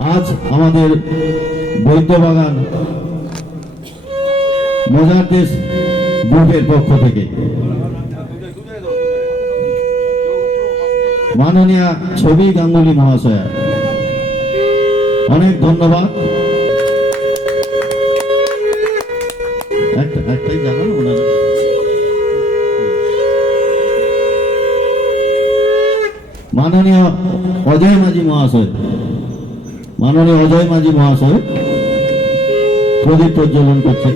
আজ আমাদের বৈদ্যবাগান মজার দেশ গ্রুপের পক্ষ থেকে মাননীয় ছবি গাঙ্গুলি মহাশয়া অনেক ধন্যবাদ। একটাই জানান ওনারা মাননীয় অজয় মাঝি মহাশয়, মাননীয় অজয় মাঝি মহাশয় প্রদীপ প্রজ্বলন করছেন।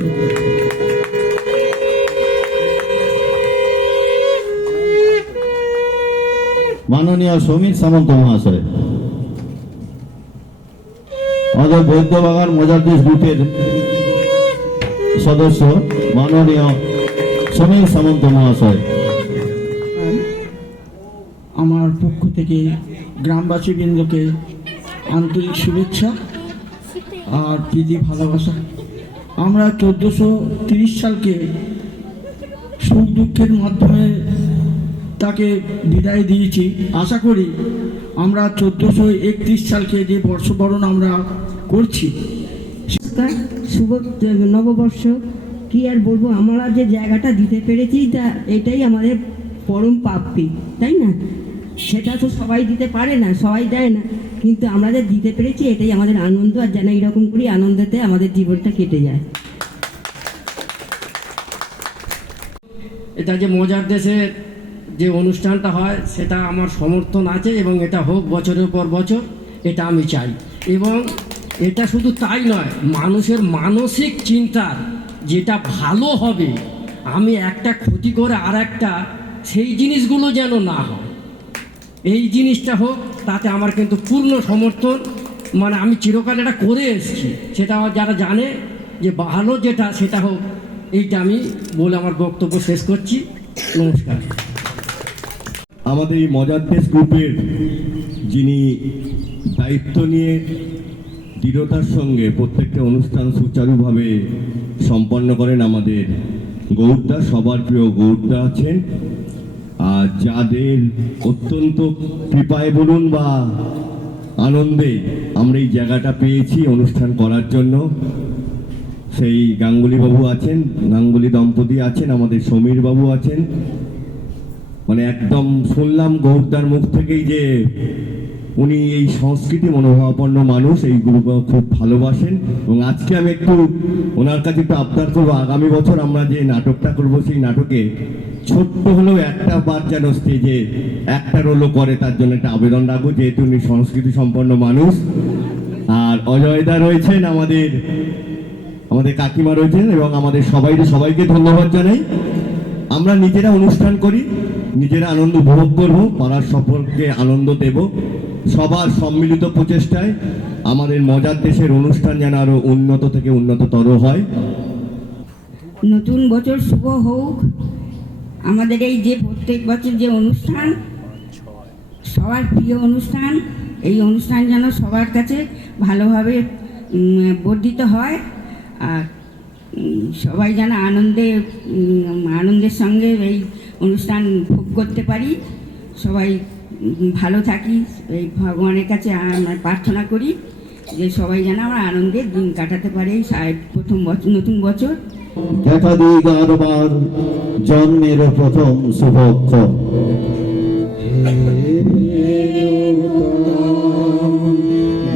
মাননীয় সমীর সামন্ত মহাশয় আমাদের বৈদ্যবাগান মজার দেশ গ্রুপের সদস্য মাননীয় সমীর সামন্ত মহাশয়, আমার পক্ষ থেকে গ্রামবাসীবৃন্দকে আন্তরিক শুভেচ্ছা আর প্রীতি ভালোবাসা। আমরা 1430 সালকে সুখ দুঃখের মাধ্যমে তাকে বিদায় দিয়েছি। আশা করি আমরা 1431 সালকে যে বর্ষবরণ আমরা করছি, শুভ নববর্ষ। কি আর বলবো, আমরা যে জায়গাটা দিতে পেরেছি তা এটাই আমাদের পরম প্রাপ্তি, তাই না? সেটা তো সবাই দিতে পারে না, সবাই দেয় না, কিন্তু আমরা যে দিতে পেরেছি এটাই আমাদের আনন্দ। আর যেন এইরকম করি আনন্দতে আমাদের জীবনটা কেটে যায়। এটা যে মজার দেশের যে অনুষ্ঠানটা হয় সেটা আমার সমর্থন আছে এবং এটা হোক বছরের পর বছর, এটা আমি চাই। এবং এটা শুধু তাই নয়, মানুষের মানসিক চিন্তার যেটা ভালো হবে, আমি একটা ক্ষতি করে আর একটা, সেই জিনিসগুলো যেন না হয়, এই জিনিসটা হোক, তাতে আমার কিন্তু পূর্ণ সমর্থন। মানে আমি চিরকাল এটা করে এসেছি, সেটা যারা জানে যে ভালো যেটা সেটা হোক, এইটা আমি বলে আমার বক্তব্য শেষ করছি। নমস্কার। আমাদের এই মজার দেশ গ্রুপের যিনি দায়িত্ব নিয়ে দৃঢ়তার সঙ্গে প্রত্যেকটা অনুষ্ঠান সুচারুভাবে সম্পন্ন করেন আমাদের গৌরদা, সবার প্রিয় গৌরদা আছেন। আর যাদের অত্যন্ত কৃপায় বলুন বা আনন্দে আমরা এই জায়গাটা পেয়েছি অনুষ্ঠান করার জন্য, সেই গাঙ্গুলি বাবু আছেন, গাঙ্গুলি দম্পতি আছেন, আমাদের সমীর বাবু আছেন। মানে একদম শুনলাম গৌরদার মুখ থেকেই যে উনি এই সংস্কৃতি মনোভাবাপন্ন মানুষ, এই গ্রুপ খুব ভালোবাসেন। এবং আজকে আমি একটু ওনার কাছে একটু আবদার করবো, আগামী বছর আমরা যে নাটকটা করবো সেই নাটকে ছোট্ট হলেও একটা বার যেন স্টেজে একটা রোলও করে, তার জন্য একটা আবেদন রাখবো, যেহেতু উনি সংস্কৃতি সম্পন্ন মানুষ। আর অজয়দা রয়েছেন, আমাদের কাকিমা রয়েছেন, এবং আমাদের সবাইকে ধন্যবাদ জানাই। আমরা নিজেরা অনুষ্ঠান করি, নিজেরা আনন্দ উপভোগ করবো, পাড়ার সকলকে আনন্দ দেব। সবার সম্মিলিত প্রচেষ্টায় আমাদের মজার দেশের অনুষ্ঠান যেন আরো উন্নত থেকে উন্নততর হয়। নতুন বছর শুভ হোক। আমাদের এই যে প্রত্যেক বছর যে অনুষ্ঠান, সবার প্রিয় অনুষ্ঠান, এই অনুষ্ঠান যেন সবার কাছে ভালোভাবে বর্ধিত হয়। আর সবাই যেন আনন্দের সঙ্গে এই অনুষ্ঠান ভোগ করতে পারি। সবাই ভালো থাকি, এই ভগবানের কাছে আমরা প্রার্থনা করি যে সবাই যেন আমরা আনন্দের দিন কাটাতে পারি এই প্রথম বছর, নতুন বছর। দেখা দিই গারবার জন্মের প্রথম শুভক্ষণ।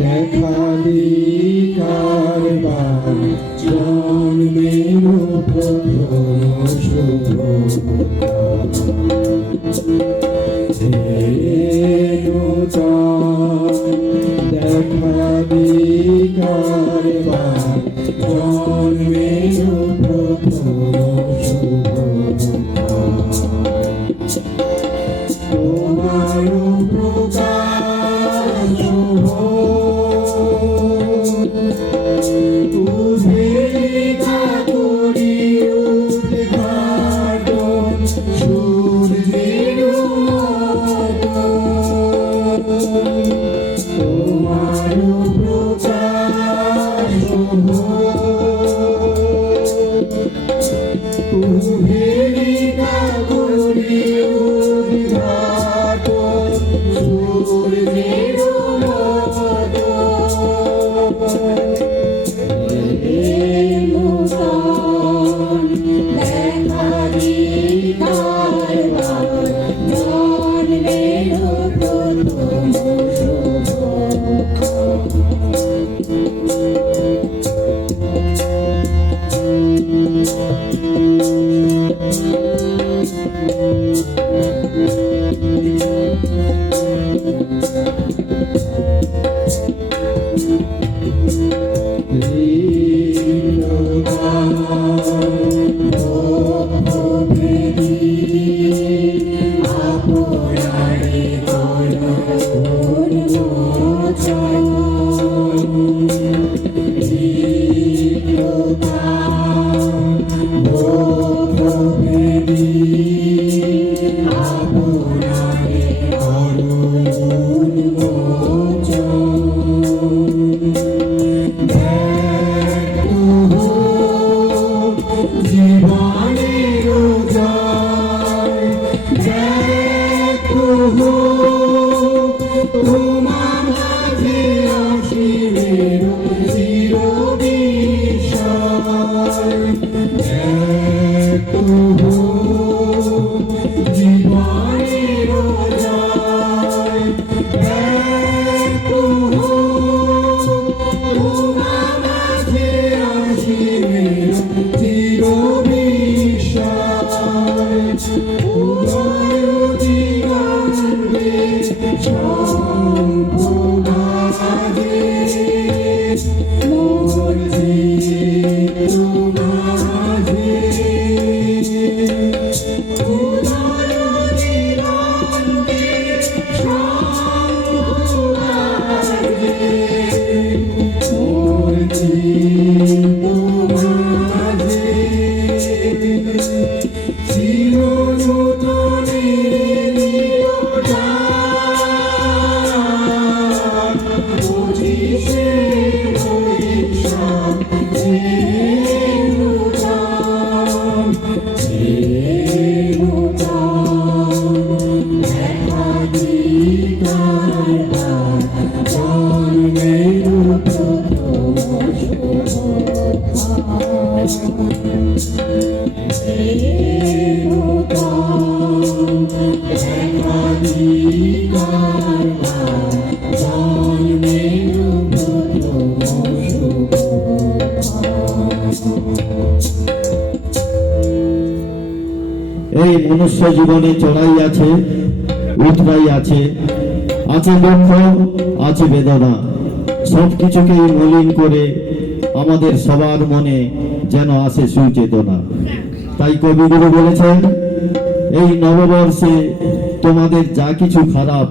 দেখা দিই গারবার জন্মের প্রথম শুভক্ষণ। দেখা দিই গারবার জন্মের প্রথম তোমার প্রকাশ শুভ এই মনুষ্য জীবনে চড়াই আছে, উতরাই আছে, আছে দুঃখ, আছে বেদনা, সব কিছুকেই মলিন করে আমাদের সবার মনে যেন আসে সুচেতনা। তাই কবিগুরু বলেছেন, এই নববর্ষে তোমাদের যা কিছু খারাপ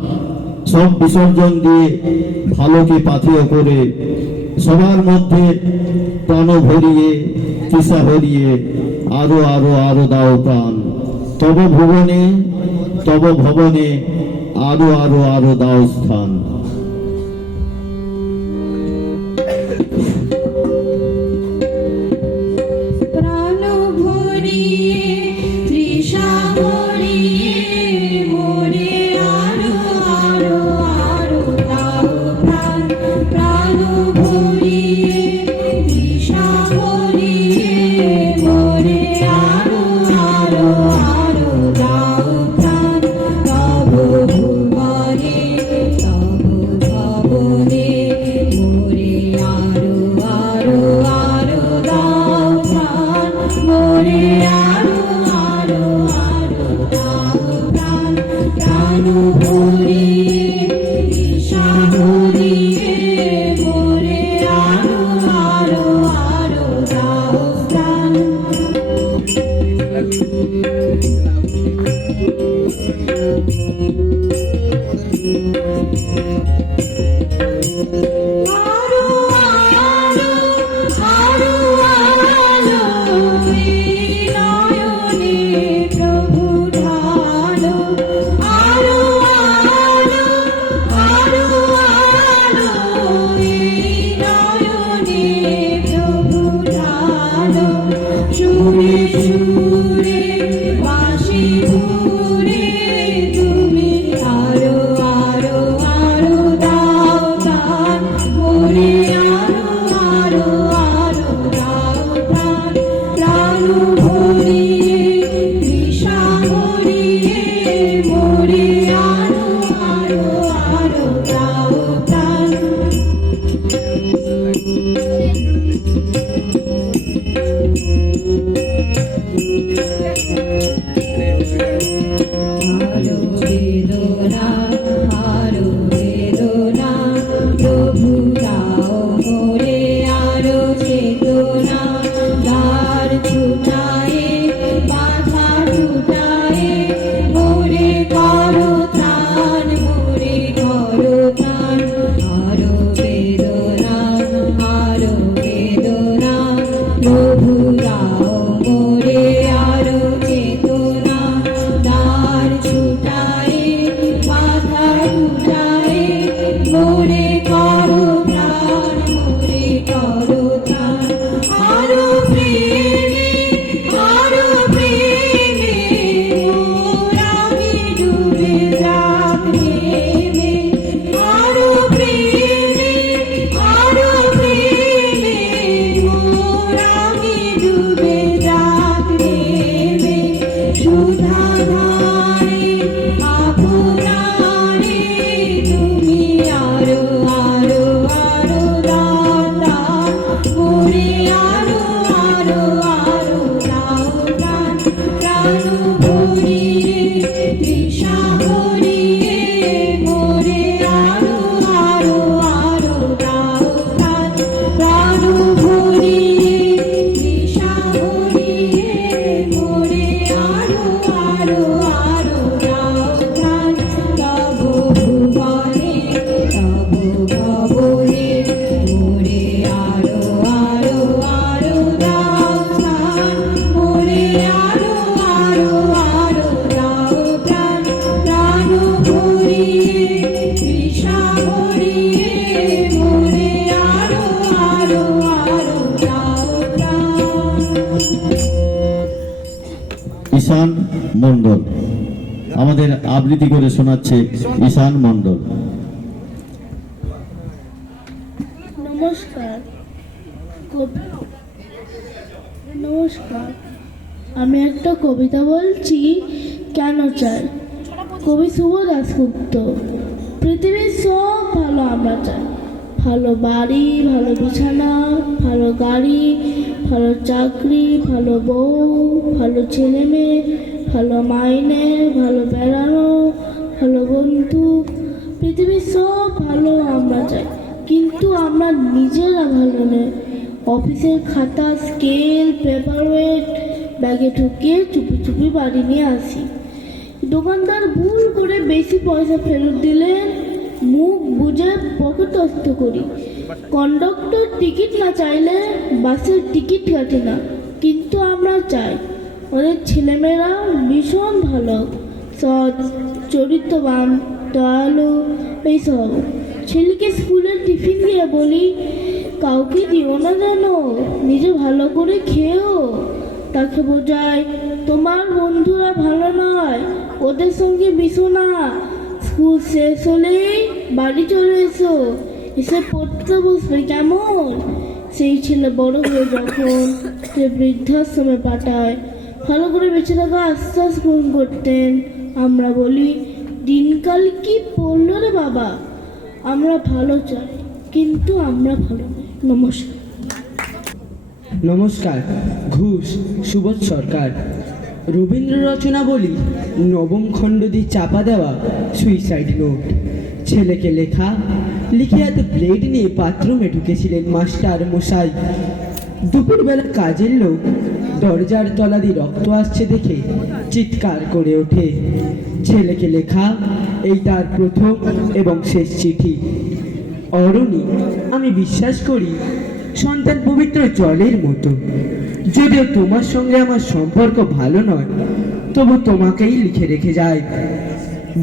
সব বিসর্জন দিয়ে ভালোকে পাথেয় করে সবার মধ্যে প্রাণ ভরিয়ে তৃষা ভরিয়ে আরো আরো আরো দাও প্রাণ, তব ভুবনে তব ভবনে আরো আরো আরো দাও স্থান। প্রাণ ভরিয়ে তৃষা ভরিয়ে মোরে আরো আরো আরো দাও প্রাণ। প্রাণ ভরিয়ে তৃষা ভরিয়ে মোরে আরো আরো আরো দাও প্রাণ। তব ভুবনে তব মণ্ডল। আমাদের আবৃত্তি করে শোনাচ্ছে ঈশান মণ্ডল। নমস্কার। নমস্কার, আমি একটা কবিতা বলছি, কেন চাই। কবি শুভ দাশগুপ্ত। পৃথিবীর সব ভালো আমরা চাই, ভালো বাড়ি, ভালো বিছানা, ভালো গাড়ি, ভালো চাকরি, ভালো বউ, ভালো ছেলে মেয়ে, ভালো মাইনে, ভালো বেড়ানো, ভালো বন্ধু। পৃথিবীর সব ভালো আমরা চাই, কিন্তু আমরা নিজেরা ভালো নেই। অফিসের খাতা, স্কেল, পেপার ওয়েট ব্যাগে ঢুকিয়ে চুপি চুপি বাড়ি নিয়ে আসি। দোকানদার ভুল করে বেশি পয়সা ফেরত দিলে মুখ বুজে পকেটস্থ করি। কন্ডাক্টর টিকিট না চাইলে বাসের টিকিট কাটে না, কিন্তু আমরা চাই ওদের ছেলেমেয়েরা ভীষণ ভালো, সৎ, চরিত্রবান, দয়ালু, এইসব। ছেলেকে স্কুলের টিফিন দিয়ে বলি, কাউকে দিও না যেন, নিজে ভালো করে খেয়েও। তাকে বোঝায় তোমার বন্ধুরা ভালো নয়, ওদের সঙ্গে মিশো না। স্কুল শেষ হলেই বাড়ি চলে এসো, এসে পড়তে বসবে কেমন। সেই ছেলে বড় হয়ে যখন সে বৃদ্ধাশ্রমে পাঠায়, ভালো করে বেঁচে থাকা আশ্বাস গ্রহণ করতেন। আমরা বলি, দিনকাল কি পড়লো রে বাবা। আমরা ভালো চাই, কিন্তু আমরা ভালো নই। নমস্কার। নমস্কার, ঘোষ সুবোধ সরকার। রবীন্দ্র রচনা বলি, নবম খণ্ড দিয়ে চাপা দেওয়া সুইসাইড নোট। ছেলেকে লেখা, লিখে হাতে ব্লেড নিয়ে বাথরুমে ঢুকেছিলেন মাস্টার মশাই। দুপুরবেলা কাজের লোক দরজার তলা দিয়ে রক্ত আসছে দেখে চিৎকার করে ওঠে। ছেলেকে লেখা এই তার প্রথম এবং শেষ চিঠি। অরণি, আমি বিশ্বাস করি সন্তান পবিত্র জলের মতো। যদিও তোমার সঙ্গে আমার সম্পর্ক ভালো নয়, তবু তোমাকেই লিখে রেখে যায়।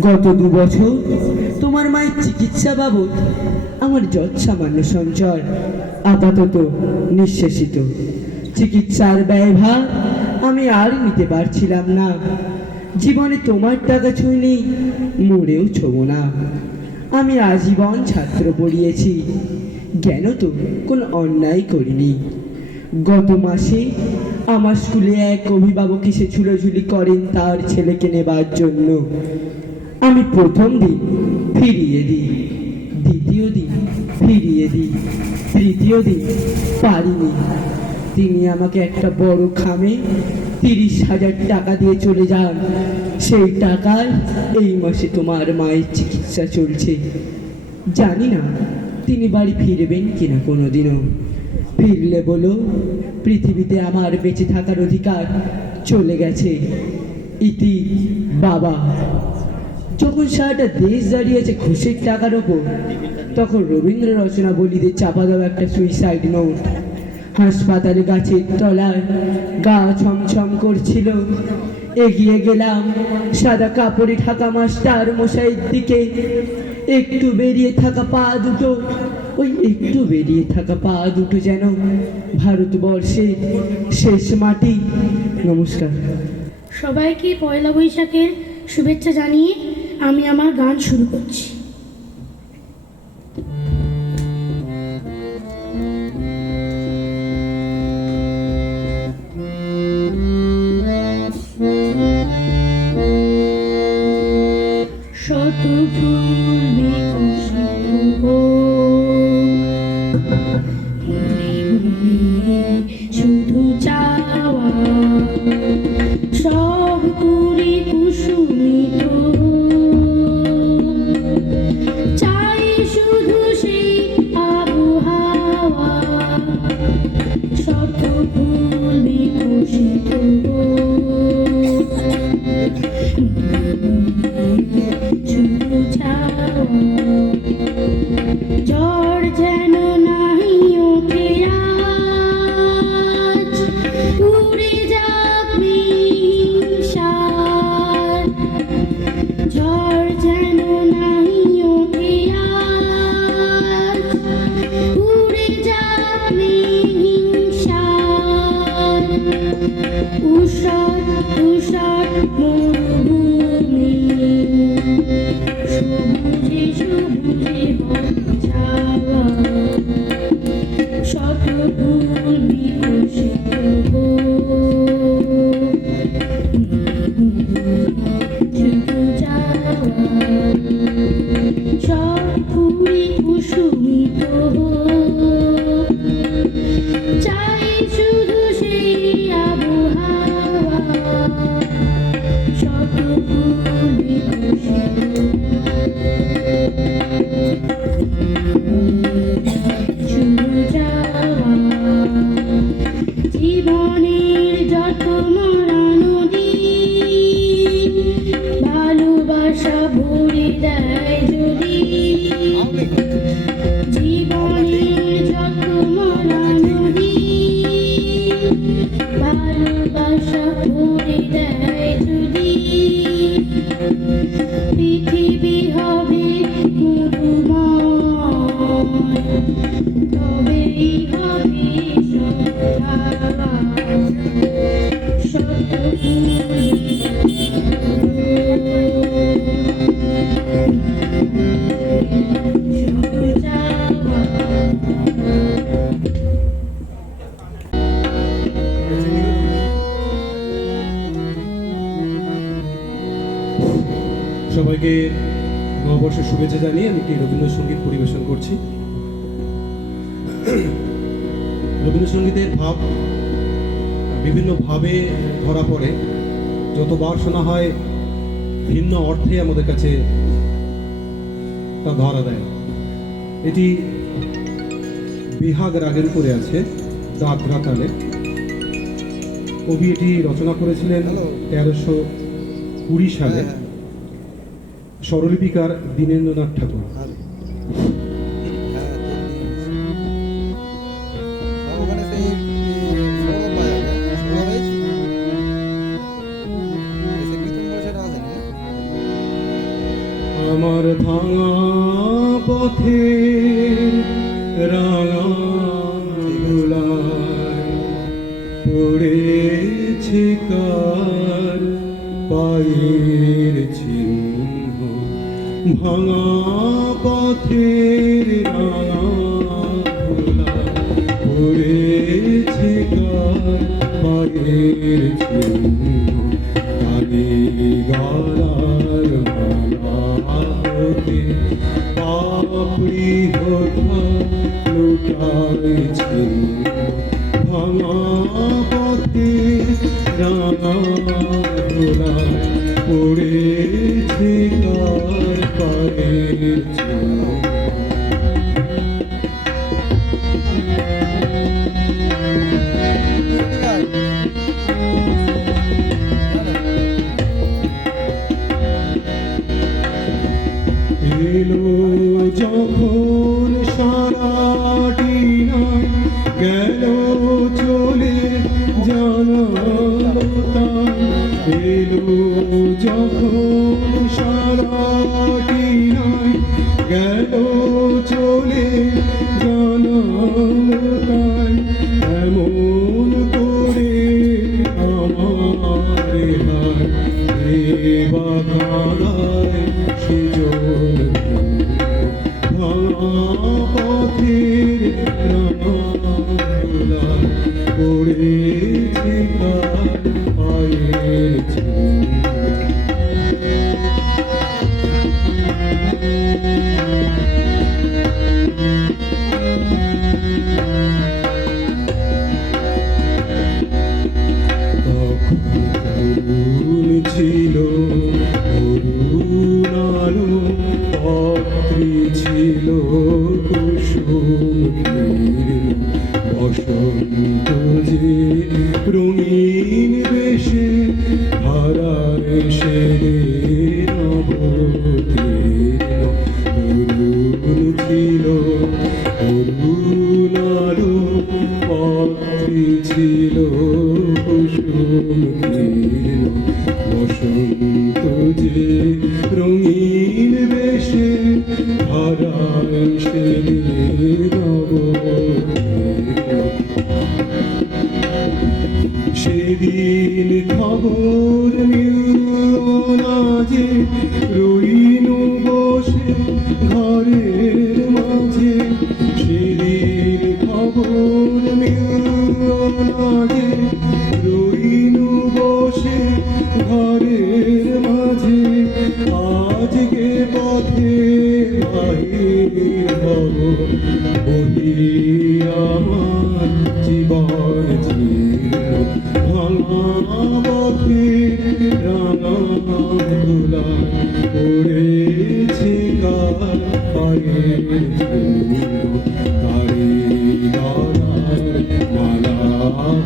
গত 2 বছর তোমার মায়ের চিকিৎসা বাবদ আমার যৎসামান্য সঞ্চয় আপাতত নিঃশেষিত। চিকিৎসার ব্যয়ভার আমি আর নিতে পারছিলাম না। জীবনে তোমার টাকা ছুঁইনি, মরেও ছোব না। আমি আজীবন ছাত্র পড়িয়েছি, জ্ঞান তো কোনো অন্যায় করিনি। গত মাসে আমার স্কুলে এক অভিভাবক এসে ঝুলোঝুলি করেন তার ছেলেকে নেবার জন্য। আমি প্রথম দিন ফিরিয়ে দিই, দ্বিতীয় দিন ফিরিয়ে দিই, তৃতীয় দিন পারিনি। তিনি আমাকে একটা বড় খামে 30,000 টাকা দিয়ে চলে যান। সেই টাকায় এই মাসে তোমার মায়ের চিকিৎসা চলছে। জানি না তিনি বাড়ি ফিরবেন কিনা কোনোদিনও। ফিরলে বলো, পৃথিবীতে আমার বেঁচে থাকার অধিকার চলে গেছে। ইতি, বাবা। যখন সারাটা দেশ দাঁড়িয়েছে ঘুষের টাকার ওপর, তখন রবীন্দ্র রচনা বলিতে চাপা দেওয়া একটা সুইসাইড নোট। হাসপাতালে গাছের তলায় গা ছমছম করছিল। এগিয়ে গেলাম সাদা কাপড়ে ঢাকা মাস্টার মশাইয়ের দিকে। একটু বেরিয়ে থাকা পা দুটো, ওই একটু বেরিয়ে থাকা পা দুটো যেন ভারতবর্ষের শেষ মাটি। নমস্কার। সবাইকে পয়লা বৈশাখের শুভেচ্ছা জানিয়ে আমি আমার গান শুরু করছি। শত ফুল বিকশিত হোক, মনে মনে শুধু চাওয়া, সব কুড়ি কুসুমিত চাই শুধু সেই আবহাওয়া। শত ফুল বিকশিত হোক, শুধু চাওয়া, ঝড় যেন নাহি ওঠে আজ, উড়ে যাক হিংসার। ঝড় যেন নাহি ওঠে আজ, উড়ে যাক হিংসার। উষার উষার সবাইকে নববর্ষের শুভেচ্ছা জানিয়ে আমি একটি রবীন্দ্রসঙ্গীত পরিবেশন করছি। রবীন্দ্রসঙ্গীতের ভাব বিভিন্নভাবে ধরা পড়ে, যতবার শোনা হয় ভিন্ন অর্থে আমাদের কাছে তা ধরা দেয়। এটি বিহাগ রাগের উপরে আছে, দাদরা তালে। কবি এটি রচনা করেছিলেন 1320 সালে। স্বরলিপিকার দীনেন্দ্রনাথ ঠাকুর। আমার ভাঙা পথে রাঙা ধুলায় পড়েছে কার পায়ের চিহ্ন, ভাঙা পথের রাঙা ধুলায় পড়েছে কার পায়ের চিহ্ন, কানে গলার মালা হতে পাপড়ি হোথা লুটাইছে, ভাঙা পথে রাঙা ধুলায় পড়েছে কার পায়ের চিহ্ন। এলো যখন সারাটি নাই, গেল চলে জানাতা। এলো যখন সারাটি নাই, গেল চলে জানাতাই, এমন করে আমার হায় বাগায় সেজন, ভাঙা পথের রাঙা ধুলায় পড়েছে কার পায়ের চিহ্ন। তখন ছিল অরুণ আলো, পত্রী ছিল কুসুম তীর্ণ, বসন্ত যে রঙিন বেশে হারায় সে নবতীর্ণ। অরুণ ছিল অরুণ আলো, পত্রী ছিল কুসুম তীর্ণ, বসন্ত যে রঙিন বেশে হারায় সে নবতীর্ণ। সেদিন খবর মিলল না যে, রইনু বসে ঘরের মাঝে। সেদিন খবর মিলল না যে, রইনু বসে ঘরের মাঝে। আজকে পথে বাহির হব, বলি আমার জীবন জীর্ণ, ভাঙা পথের রাঙা ধুলায় পড়েছে কার পায়ের চিহ্ন, তারে গলার মালা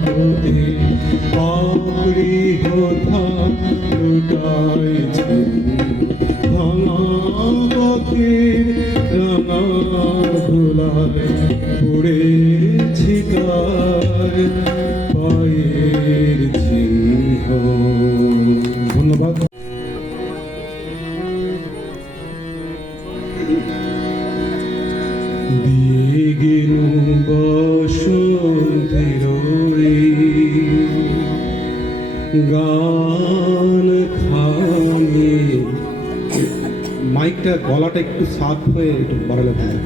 হতে পাপড়ি হোথা লুটাইছে, ভাঙা পথের রাঙা ধুলায় পড়েছে কার পায়ের চিহ্ন। ধন্যবাদ। দিয়ে গেল বসন্তের গান খামে। মাইকটা গলাটা একটু সাফ হয়ে একটু বাড়ালে ভালো।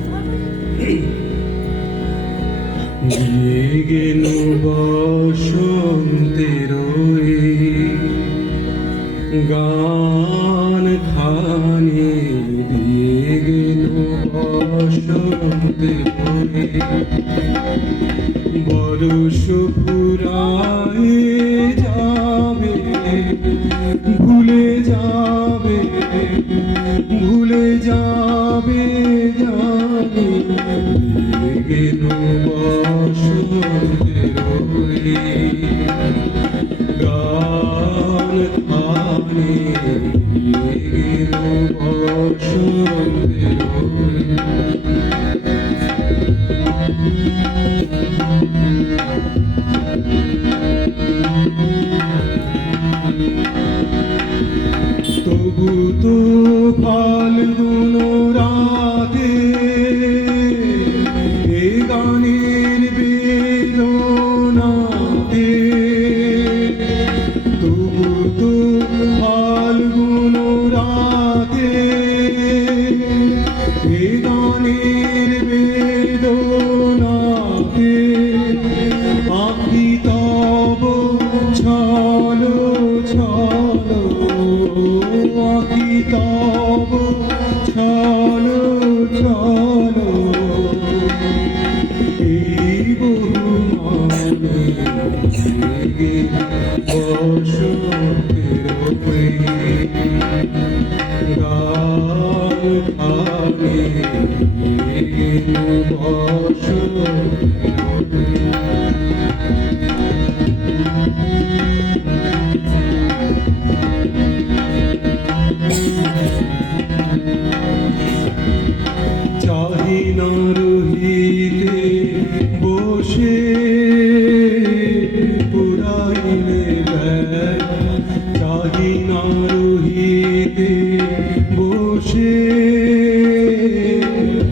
দিয়ে গেল বসন্তের গান খান দিয়ে গেল বসন্তে ভরে বরষ ফুরায়ে যাবে ভুলে যাবে ভুলে যাবে জানি দিয়ে গেল বসন্তে ভরে গান থানে দিয়ে গেল বসন্তে ভরে তবু তো ফাল্গুন রাতে এ গানের বেদনাতে তবু তো ফাল্গুন রাতে এ গানের বেদনাতে আঁকি তব ছলো ছলো আঁকি তব ছলো ছলো এই বহু মানে জেগে বসন্তের হয়ে গান থানে জেগে বসন্তের হয়ে চাহি না রহিতে বসে পুরাইলে বেলা চাহি না রহিতে বসে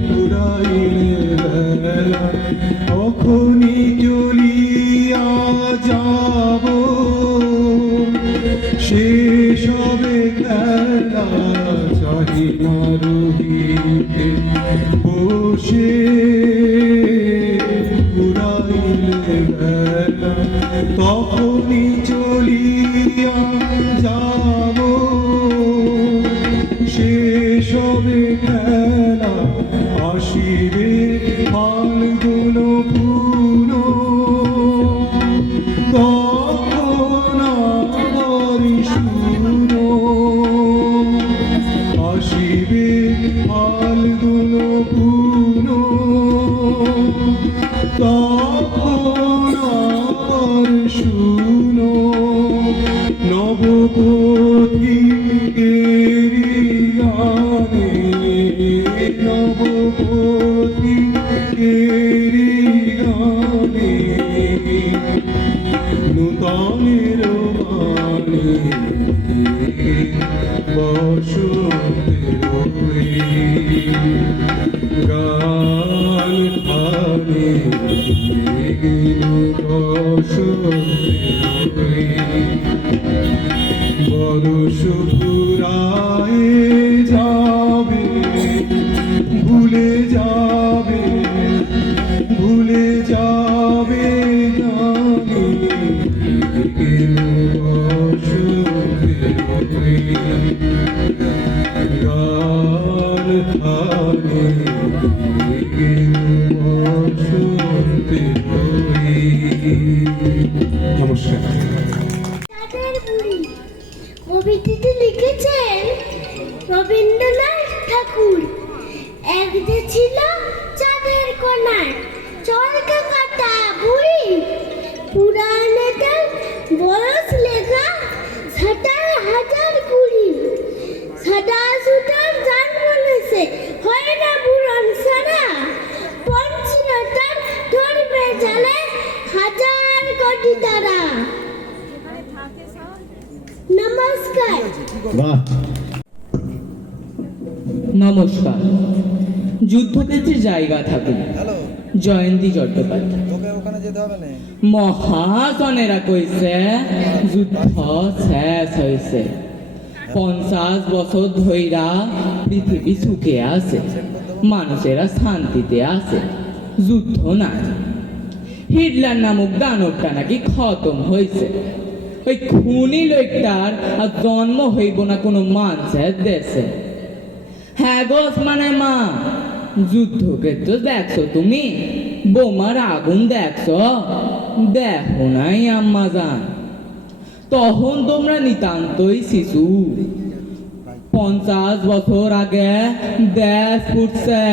পুরাইলে বেলা তখনই চলিয়া যাব শেষ হবে খেলা চাহি না রহিতে বসে পুরাইলে বেলা তখনই চলিয়া যাব শেষ হবে খেলা আসিবে ফাল্গুন পুন তখন আমারি শুনো আসিবে ফাল্গুন পুন তখন আমার শুনো নবপথিকেরি গানে নবপথিকেরি গানে নূতনের গানে বসন্তের হয়ে গান থানে গেল বসন্তের হয়ে বরষ ফুরায়ে যাবে ভুলে যাবে ভুলে যাবে জানি গেল বসন্তের হয়ে গান থানে গেল বসন্তের হয়ে নমস্কার। চাঁদের বুড়ি কবিতাটি লিখেছেন রবীন্দ্রনাথ ঠাকুর। এক যে ছিল চাঁদের কোনায় চলকা কাটা বুড়ি, পুরাণেতে বরস লেখা 17,020 সাদা সুতার জান বলেছে হয় না বুড়ন সারা, পঞ্চরতার ধরবে জালে 1000 কোটি তারা। নমস্কার। বাহ, নমস্কার। যুদ্ধক্ষেত্রে জায়গা থাকুন। জয়ন্তী চট্টোপাধ্যায়। মহাজনেরা কইছে যুদ্ধ শেষ হয়েছে, 50 বছর ধইরা পৃথিবী সুখে আছে, মানুষেরা শান্তিতে আছে, যুদ্ধ নাই। হিটলার নামক দানবটা নাকি খতম হয়েছে। ওই খুনি লোকটার আর জন্ম হইব না কোনো মানুষের দেশে। হ্যাঁ গো ওসমানের মা, যুদ্ধক্ষেত্র দেখছো তুমি? বোমার আগুন দেখছো? দেখো নাই আম্মা জান, তখন তোমরা নিতান্তই শিশু। 50 বছর আগে দেশ ফুটছে,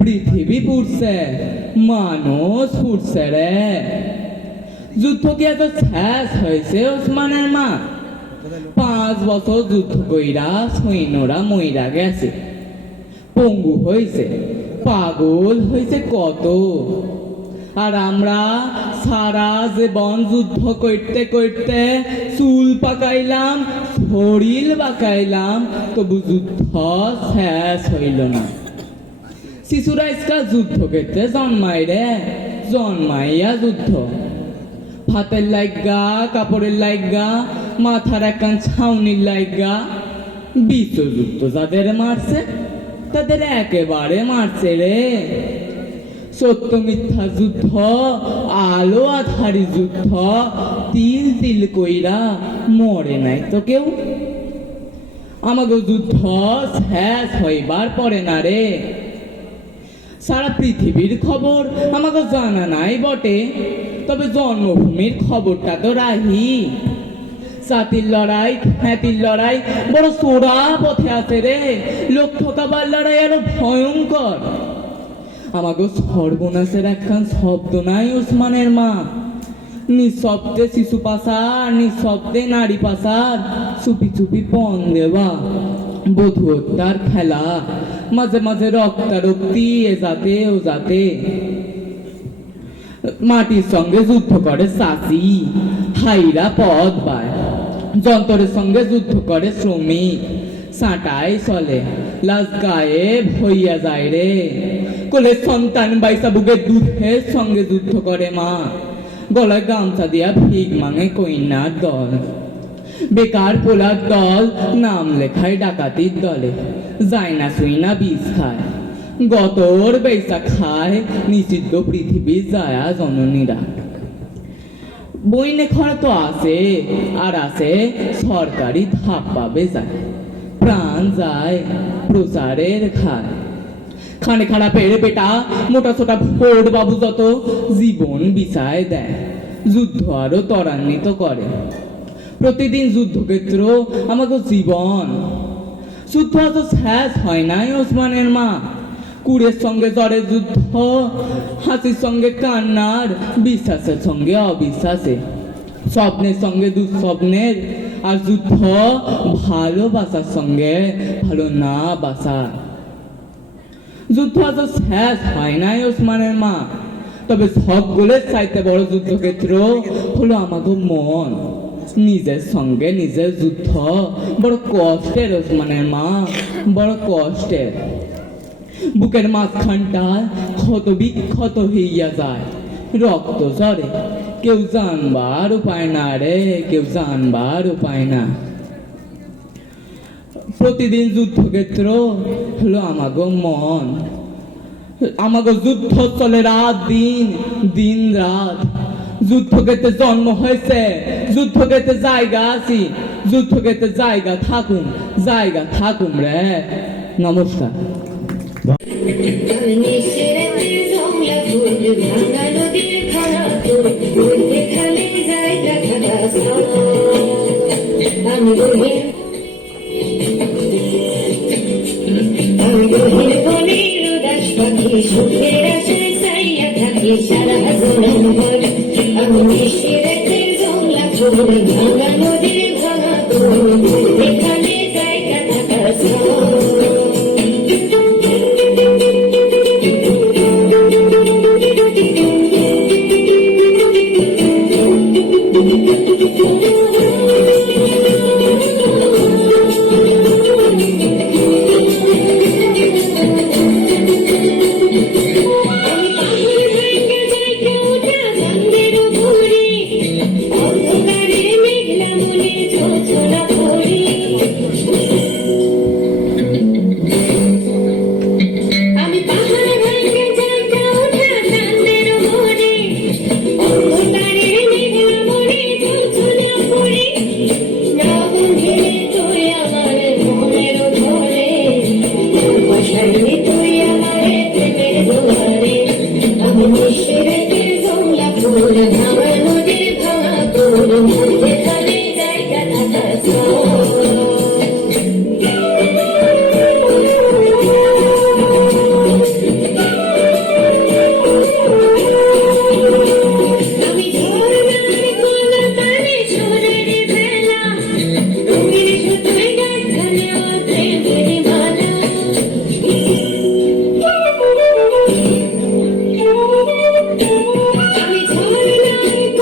পৃথিবী ফুটছে, মানুষ ফুটছে রে। যুদ্ধ কি এত শেষ হয়েছে ওসমানের মা? 5 বছর যুদ্ধ কইরা সৈন্যরা মইরা গেছে, পঙ্গু হয়েছে, পাগল হয়েছে কত। আর আমরা সারা জীবন যুদ্ধ করতে করতে চুল পাকাইলাম, শরীর পাকাইলাম, তবু যুদ্ধ শেষ হইল না। শিশুরা ইসকা যুদ্ধ করতে জন্মাই রে, জন্মাইয়া যুদ্ধ। ভাতের লাইগা, কাপড়ের লাইগা, মাথার একখান ছাউনির লাইগা। বিশ্বযুদ্ধ যাদের মারছে তাদের একেবারে মারছে রে। সত্য মিথ্যা যুদ্ধ, আলো আধারি যুদ্ধ, তিল তিল কইরা মরে নাই তো কেউ। আমাকে যুদ্ধ শেষ হইবার পরে না রে। সারা পৃথিবীর খবর আমাকে জানা নাই বটে, তবে জন্মভূমির খবরটা তো রাহি। জাতির লড়াই, খ্যাতির লড়াই বড় সোরা পথে আছে রে। লোক ঠকাবার লড়াই আরো ভয়ঙ্কর। আমাকে সর্বনাশের একখান শব্দ নাই ওসমানের মা। নিঃশব্দে শিশু পাচার, নিঃশব্দে নারী পাচার, চুপি চুপি পণ দেওয়া, বধূ হত্যার খেলা, মাঝে মাঝে রক্তারক্তি, এ জাতে ও জাতে। মাটির সঙ্গে যুদ্ধ করে চাষি, হাইরা পথ পায়। যন্ত্রের সঙ্গে যুদ্ধ করে শ্রমিক, সাঁটাই চলে, লাশ গায়েব হইয়া যায় রে। কোলের সন্তান বাইসা বুকের দুধের সঙ্গে যুদ্ধ করে মা, গলায় গামছা দিয়া ভিক মাঙে কইন্যার দল। বেকার পোলার দল নাম লেখায় ডাকাতির দলে, যায় না শুই না বীজ খায়, গতর বেসা খায় নিষিদ্ধ পৃথিবীর যায়া জননীরা। বইনে খরা তো আছে, আর আছে সরকারি ধাপ্পা বেজায়, প্রাণ যায় প্রচারের খায়। খানে খানা পেড়ে পেটা মোটা ছোটা ভোট বাবু যত জীবন বিছায় দেয়, যুদ্ধ আরো ত্বরান্বিত করে। প্রতিদিন যুদ্ধক্ষেত্র আমাকে জীবন। যুদ্ধ তো শেষ হয় নাই ওসমানের মা। কুড়ের সঙ্গে জ্বরের যুদ্ধ, হাসির সঙ্গে কান্নার, বিশ্বাসের সঙ্গে অবিশ্বাসে, স্বপ্নের সঙ্গে দুঃস্বপ্নের, আর যুদ্ধ ভালোবাসার সঙ্গে ভালো না বাসার। যুদ্ধ আজ শেষ হয় নাই ওসমানের মা, তবে সকলের চাইতে বড় যুদ্ধক্ষেত্র হলো আমাকে মন। নিজের সঙ্গে নিজের যুদ্ধ বড় কষ্টের ওসমানের মা, বড় কষ্টের। বুকের মাঝখানটা ক্ষত বিক্ষত হইয়া যায়, রক্ত ঝরে, কেউ জানবার উপায় না রে, কেউ জানবার উপায় না। প্রতিদিন যুদ্ধক্ষেত্র হলো আমাগো মন। আমাগো যুদ্ধ চলে রাত দিন, দিন রাত। যুদ্ধক্ষেত্রে জন্ম হয়েছে, যুদ্ধক্ষেত্রে জায়গা আছি, যুদ্ধক্ষেত্রে জায়গা থাকুন, জায়গা থাকুন রে। নমস্কার। সারা জীবন ভর আমি নিশিরাতের জংলা চলে ভাঙা নদীর ভাঙা তোর এখানে জায়গা থাকা তোর ভাঙা নদীর ভাঙা তোর যেখানে জায়গা থাকা আমি ঝর্ণার কোলা তারে ঝরের বেলা তুমি সুতোয় গাঁথালে আমার প্রেমের মালা আমি ঝর্ণার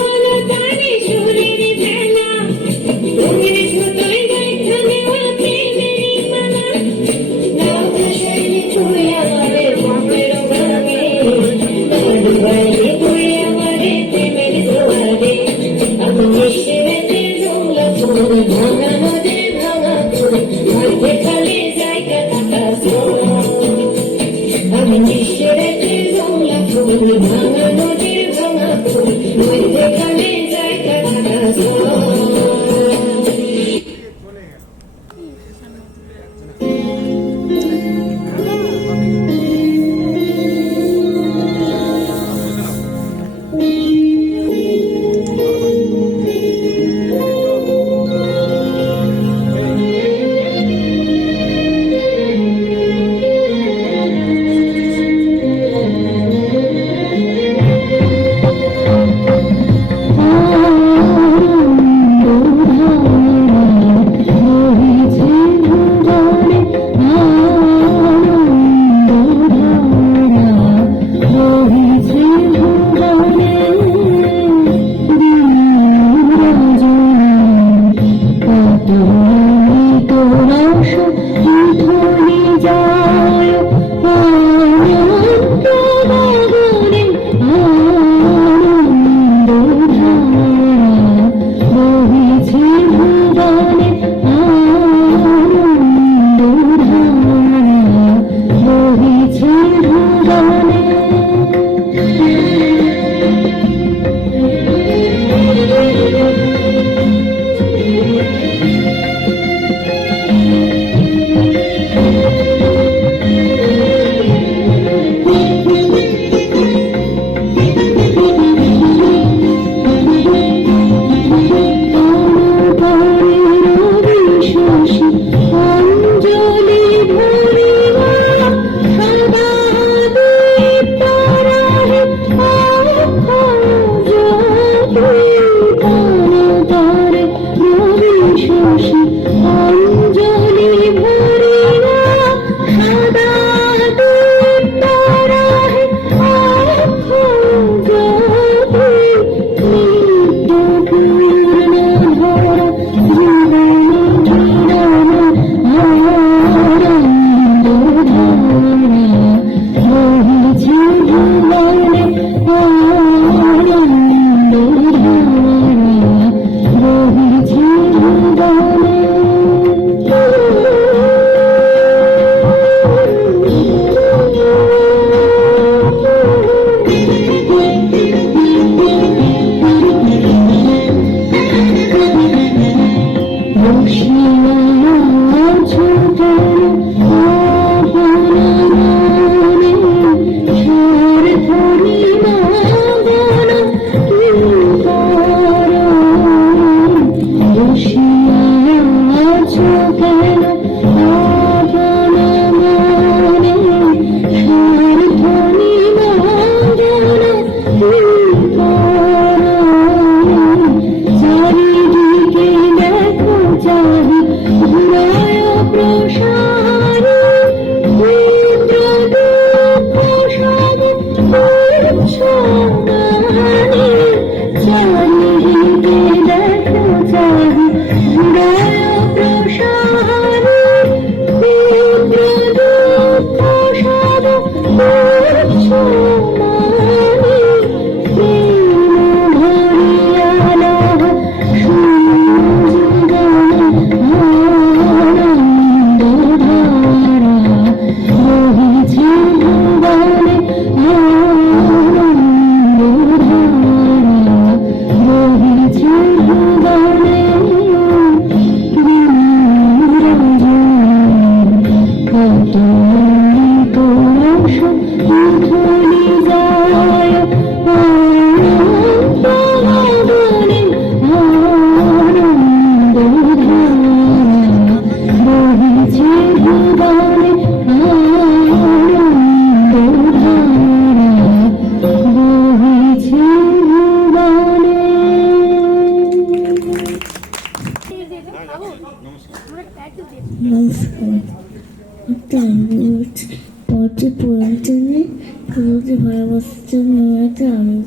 যে ভালোবাসতে মেয়েটা আমি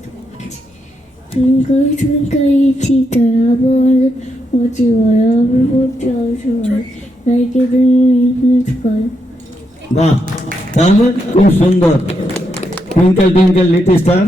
টুইঙ্কল চিতারা বল অচি বরাবর পড়তে অসহায় লাইকে তুমি পাই। বাহ, তাহলে খুব সুন্দর। Twinkle twinkle little star.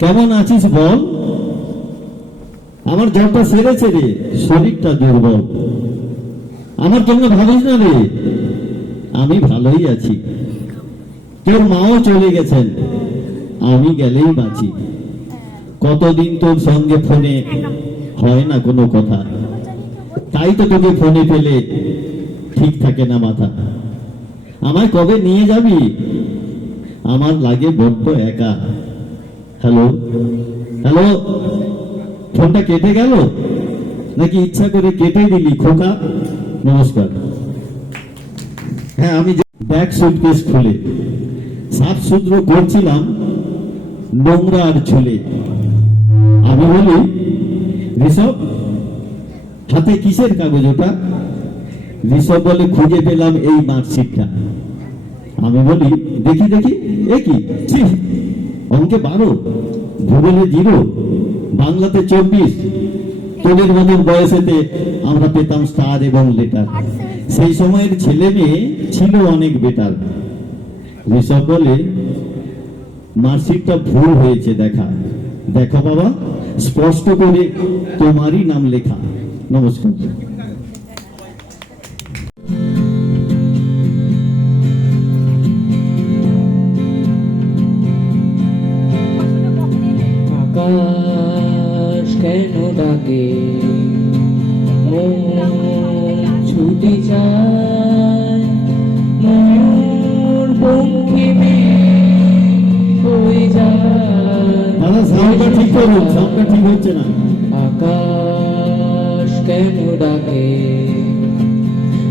কেমন আছিস বল? আমার জ্বরটা সেরেছে রে, শরীরটা দুর্বল। আমার জন্য ভাবিস না রে, আমি ভালোই আছি। তোর মাও চলে গেছেন, আমি গেলেই বাঁচি। কতদিন তোর সঙ্গে ফোনে হয় না কোনো কথা, তাই তো তোকে ফোনে পেলে ঠিক থাকে না মাথা। আমায় কবে নিয়ে যাবি? আমার লাগে বড্ড একা। হ্যালো হ্যালো, ফোনটা কেটে গেল নাকি ইচ্ছা করে কেটে দিলি খোকা? নমস্কার। হ্যাঁ, আমি ব্যাগ সুটকেস খুলে সাফসুদ্র করছিলাম নোংরা আর ছুলে। আমি বলি, ঋষভ হাতে কিসের কাগজ ওটা? ঋষভ বলে, খুঁজে পেলাম এই মার্কশিটটা। আমি বলি, দেখি দেখি, এ কি? ছি, অঙ্কে 12, ভূগোলে 0, বাংলাতে 24। তোদের মতন বয়সেতে আমরা পেতাম স্টার এবং লেটার। সেই সময়ের ছেলে মেয়ে ছিল অনেক বেটার। ঋষভ বলে, মার্কশিটটা ভুল হয়েছে দেখা। দেখো বাবা, স্পষ্ট করে তোমারই নাম লেখা। নমস্কার। হয়ে যায় দাদা সাউন্ডটা ঠিক করুন, সাউন্ডটা ঠিক হচ্ছে না। আকাশ কেন ডাকে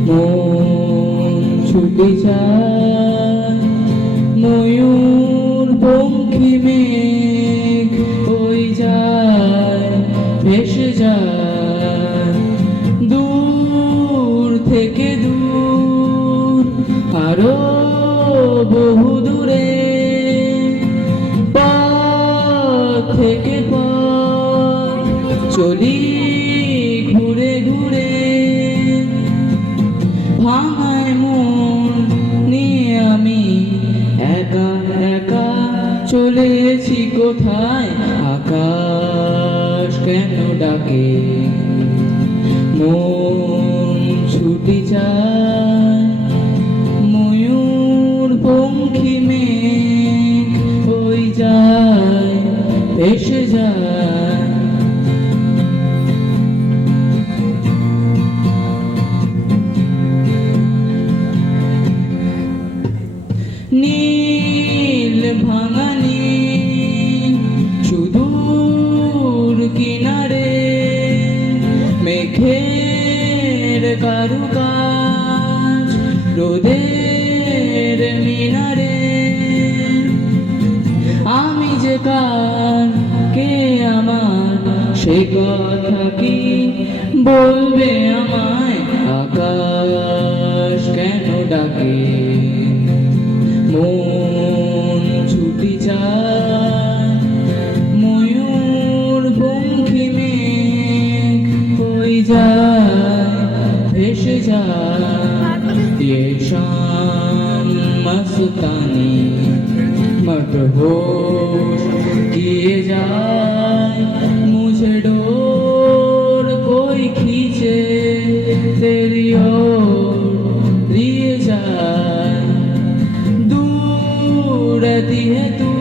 মন ছুটে যায় ময়ূর পঙ্খী মেঘ হয়ে যায় ভেসে যায় দূর থেকে দূর আরো বহু দূরে পথ থেকে পথ চলি ঘুরে ঘুরে ভাঙায় মন নিয়ে আমি একা একা চলেছি কোথায় আকাশ কেন ডাকে মন ছুটি যায় ময়ূর পঙ্খী মেঘ হয়ে যায় ভেসে যায় নীল ভাঙা নীল সুদূর কিনারে মেঘের কারুকাজ রোদের মিনারে আমি যে কার কে আমার সে কথা কি বলবে আমায় আকাশ কেন ডাকে মন ছুটি যায় ময়ূর পঙ্খী মেঘ হয়ে যায় ভেসে যায় ये शाम मस्तानी मदहोश किए जाए मुझे डोर कोई खींचे तेरी ओर लिए जाए दूर रहती है तू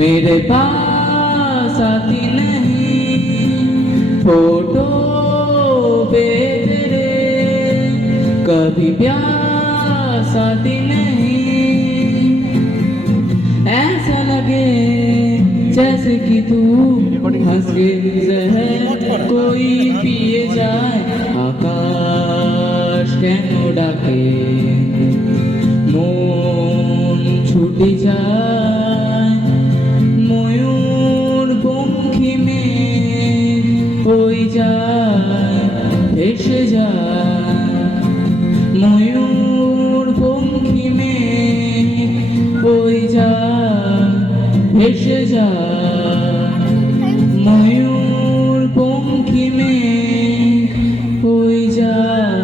मेरे पास आती नहीं फोटो पे तेरे कभी प्यास आती नहीं ऐसा लगे जैसे कि तू हंस के जहर कोई पिए जाए आकाश কেন ডাকে মন ছুটি যায় ময়ূর পঙ্খী মেঘ হয়ে যায় ভেসে যায় ময়ূর পঙ্খী মেঘ হয়ে যায় ভেসে যায় ময়ূর পঙ্খী মেঘ হয়ে যায়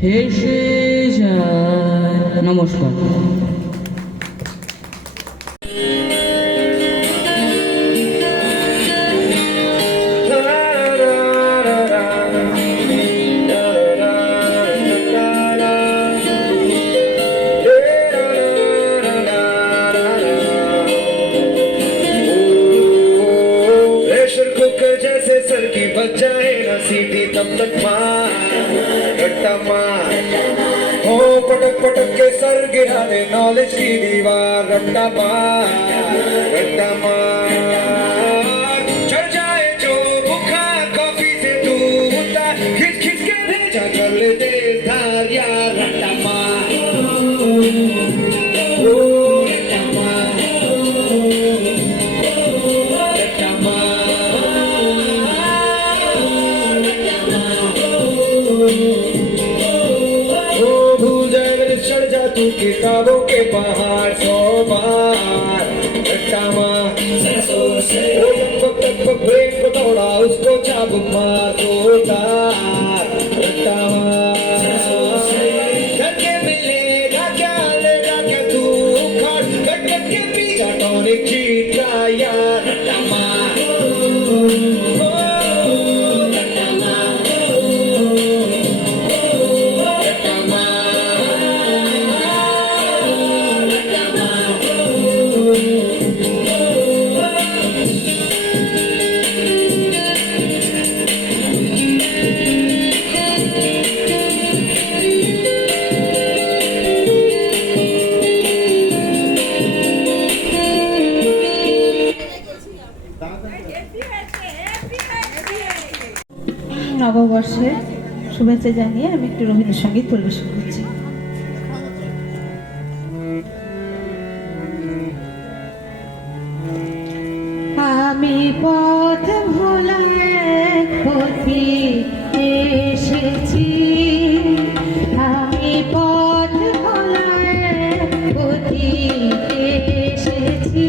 ভেসে যায় নমস্কার प्रेशर कुकर जैसे सर की बच जाए ना सीटी तब तक मार रट्टा मार हो पटक पटक के सर गिरा दे नॉलेज की दीवार रट्टा मार चढ़ जाए जो बुखार कॉफी से तू उठा खिंच खिंच के भेजा कर ले दे धार यार रट्टा मार ओ रट्टा मार रट्टा ओ भूल जाए मेरे चढ़ जा तू किताबों के पहाड़ 100 बार रट्टा मार ओ तक ब्रेक को तोड़ा उसको चाबुक मार दो तार रट्टा मार करके मिलेगा क्या लेगा क्या तू उखाड़ कट के पीछा टॉनिक जीत का यार रट्टा मार रट्टा मार रट्टा मार নববর্ষে শুভেচ্ছা জানিয়ে আমি একটু রবীন্দ্রসঙ্গীত পরিবেশন করছি। আমি পথ ভোলা এক পথিক এসেছি, আমি পথ ভোলা এক পথিক এসেছি।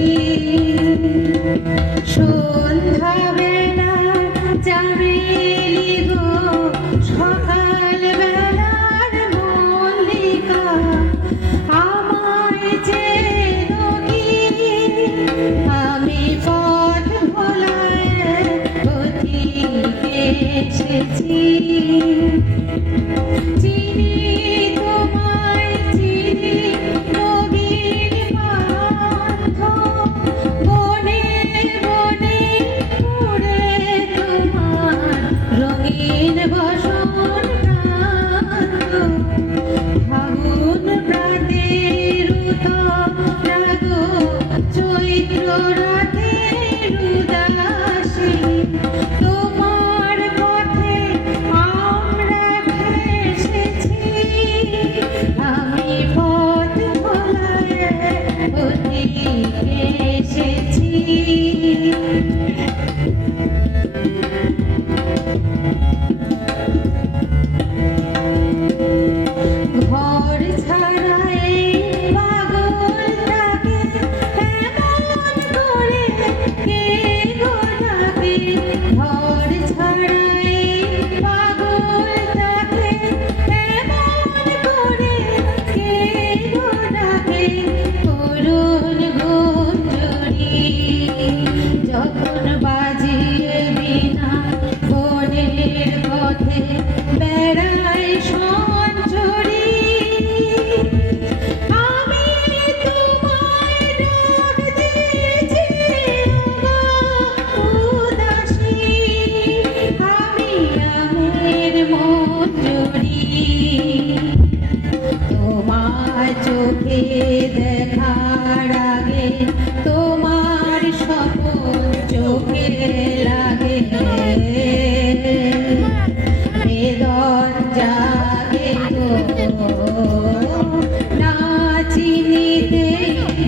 সন্ধ্যা বেলা চামেলি গো, সকাল বেলার মল্লিকা, আমায় যে আমি পথ ভোলা এক পথিক এসেছি। চিনি তোমায় চিনি নবীন পান্থ, বনে বনে উড়ে তোমার রঙিন বসন্ত, ফাগুন প্রাতের উতলা চৈত্র রাতের উদাসী, তোমার পথে আমরা ভেসেছি। আমি পথ ভোলা এক পথিক এসেছি। ঘর ছাড়া এই পাগলটাকে এমন করে কে গো ডাকে, ঘর ছাড়া এই পাগলটাকে এমন করে কে গো ডাকে, করুণ গুঞ্জরি যখন বাজিয়ে বিনা বনের পথে বেড়ায় সঞ্চরি। আমি তোমায় ডাক দিয়েছি উদাসী, আমি আমের মঞ্জরি। তোমার চোখে দেখার আগে তোমার স্বপন চোখে লাগে, বেদন জাগে গো না চিনিতে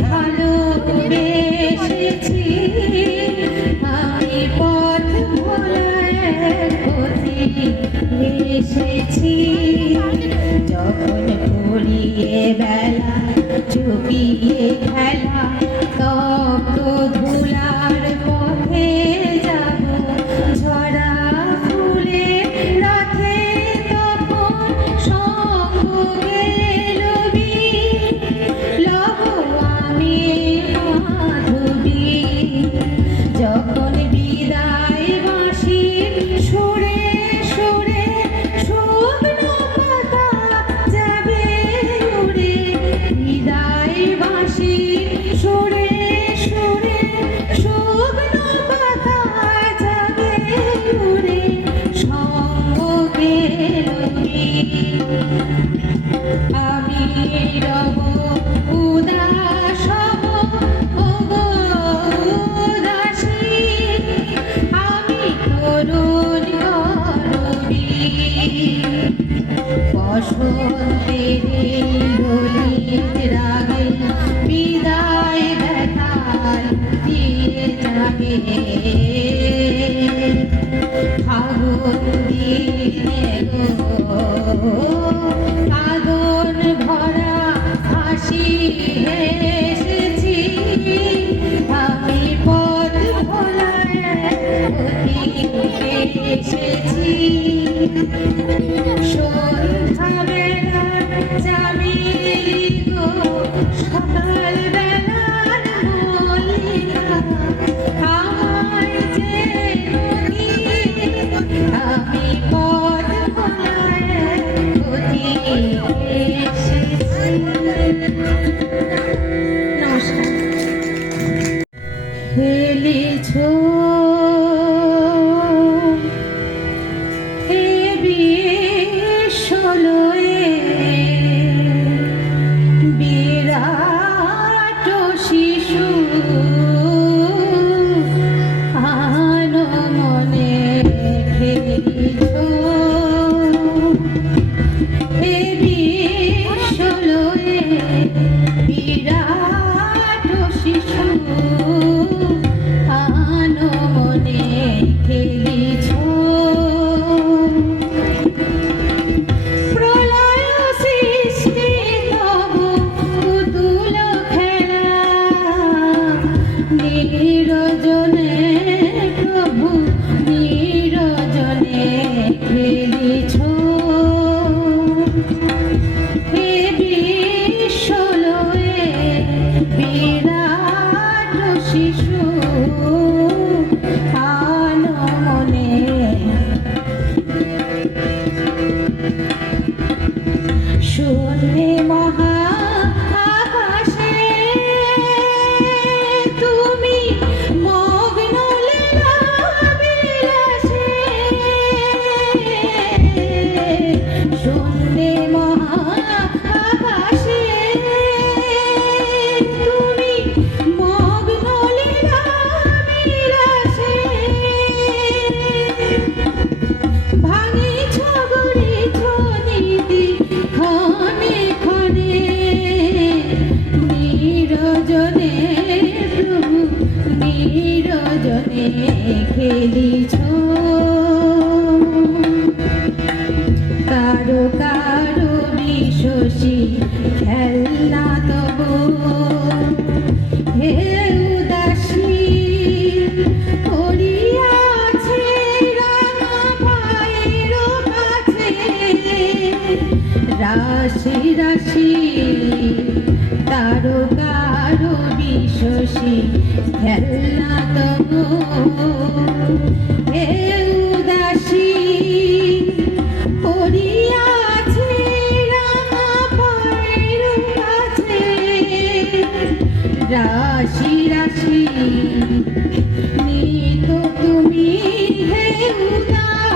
ভালোবেসেছি। আমি পথ ভোলা এক পথিক এসেছি। যখন ফুরিয়ে বেলা চুকিয়ে খেলা তপ্ত ধুলার পথে যাব, ঝরা ফুলের রথে তখন সঙ্গ গেলবি, লব আমি মাধবী। যখন বিদায় বাঁশির সুরে সুরে শুকনো পাতা যাবে উড়ে, বিদায় বাঁশির সুরে সুরে শুকনো পাতা যাবে উড়ে, সঙ্গ গেলবি। আমি রব উদাস হব ওগো উদাসী, আমি তরুণ গরবী। বসন্তের ললিত রাগে বিদায় ব্যথায় দিয়ে যাবে, ফাগুন দিনে গো আগুন ভরা হাসি হেসেছি। আমি পথ ভোলা এক পথিক এসেছি। সন্ধ্যা বেলার চামেলি গো, সকাল বেলার মল্লিকা, আমায় যে আমি পথ ভোলা এক পথিক এসেছি। রাশি রাশি নিত তুমি হে উদার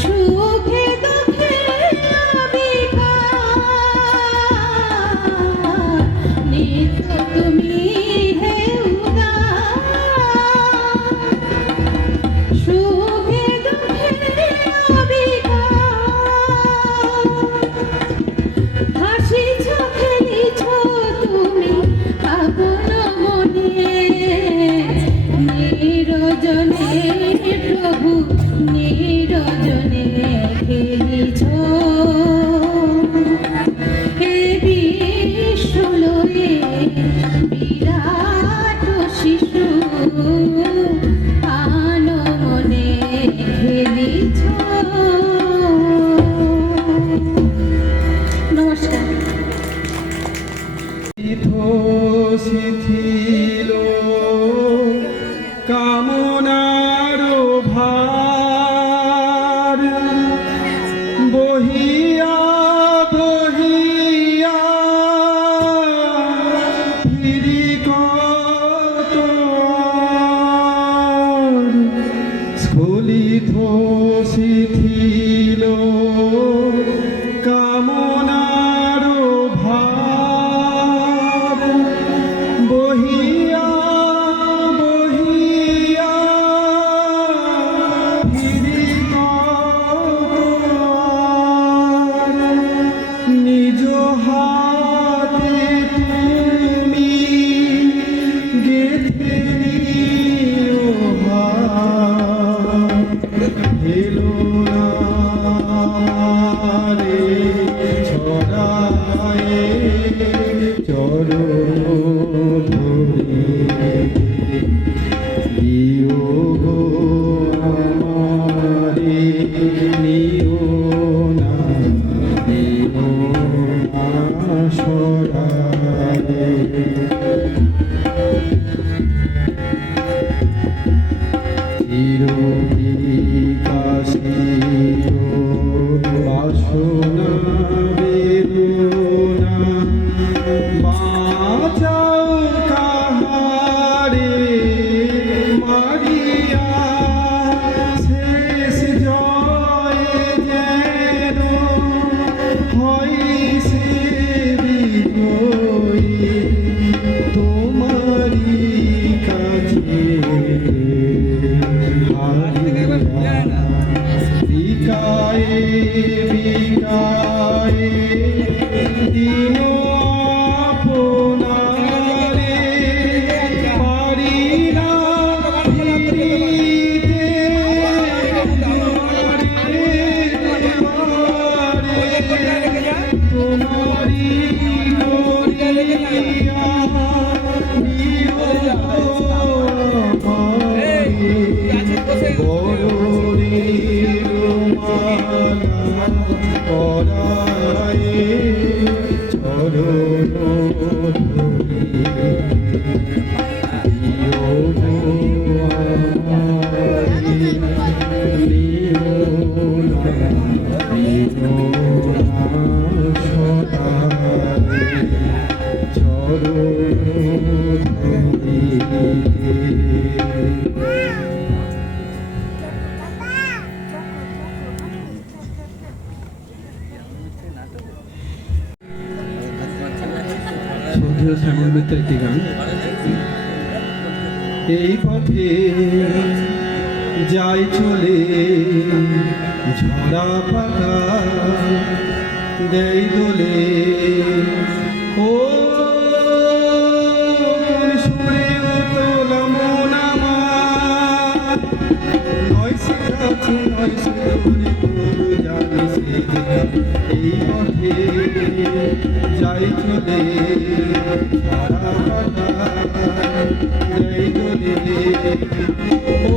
সুখে দুঃখে অবিকার নিত তুমি হে উদার সুখে দুঃখে অবিকার হাসিছ খেলিছ তুমি আপন মনে নিরজনে প্রভু নিরজনে খেলিছ হে বিশ্বলয়ে বিরাট শিশু আনো মনে খেলিছ। নমস্কার। শিথিল কামনার ভার বহিয়া বহিয়া ফিরি কত স্খলিত শিথিল কামনার ভার বহিয়া বহিয়া ফিরি নিজ হাতে তুমি গেথে নিও হেলো না রে ছড়ায়ে চরণ দিও গো আমারে নিও না সরায়ে চিরবিকাশিত বাসনা বেদনা বাঁচাও কাহারে মারিয়া শেষ জয় যেন হয় সে বিজয়ী তোমারি কাছে বিকায়ে বিকায়ে দিন আপনারে পারি না ফিরিতে তোমারি গরিয়া শ্যামল মিত্রের একটি গান। এই পথে যাই চলে ঝরা পাতা দেই দোলে ও সুরে তোলা মন আমার নয় শিখাচ্ছি নয় শিখরে তোর জানি সে এই পথে যাই চলে ঝরা পাতা দেই দোলে ও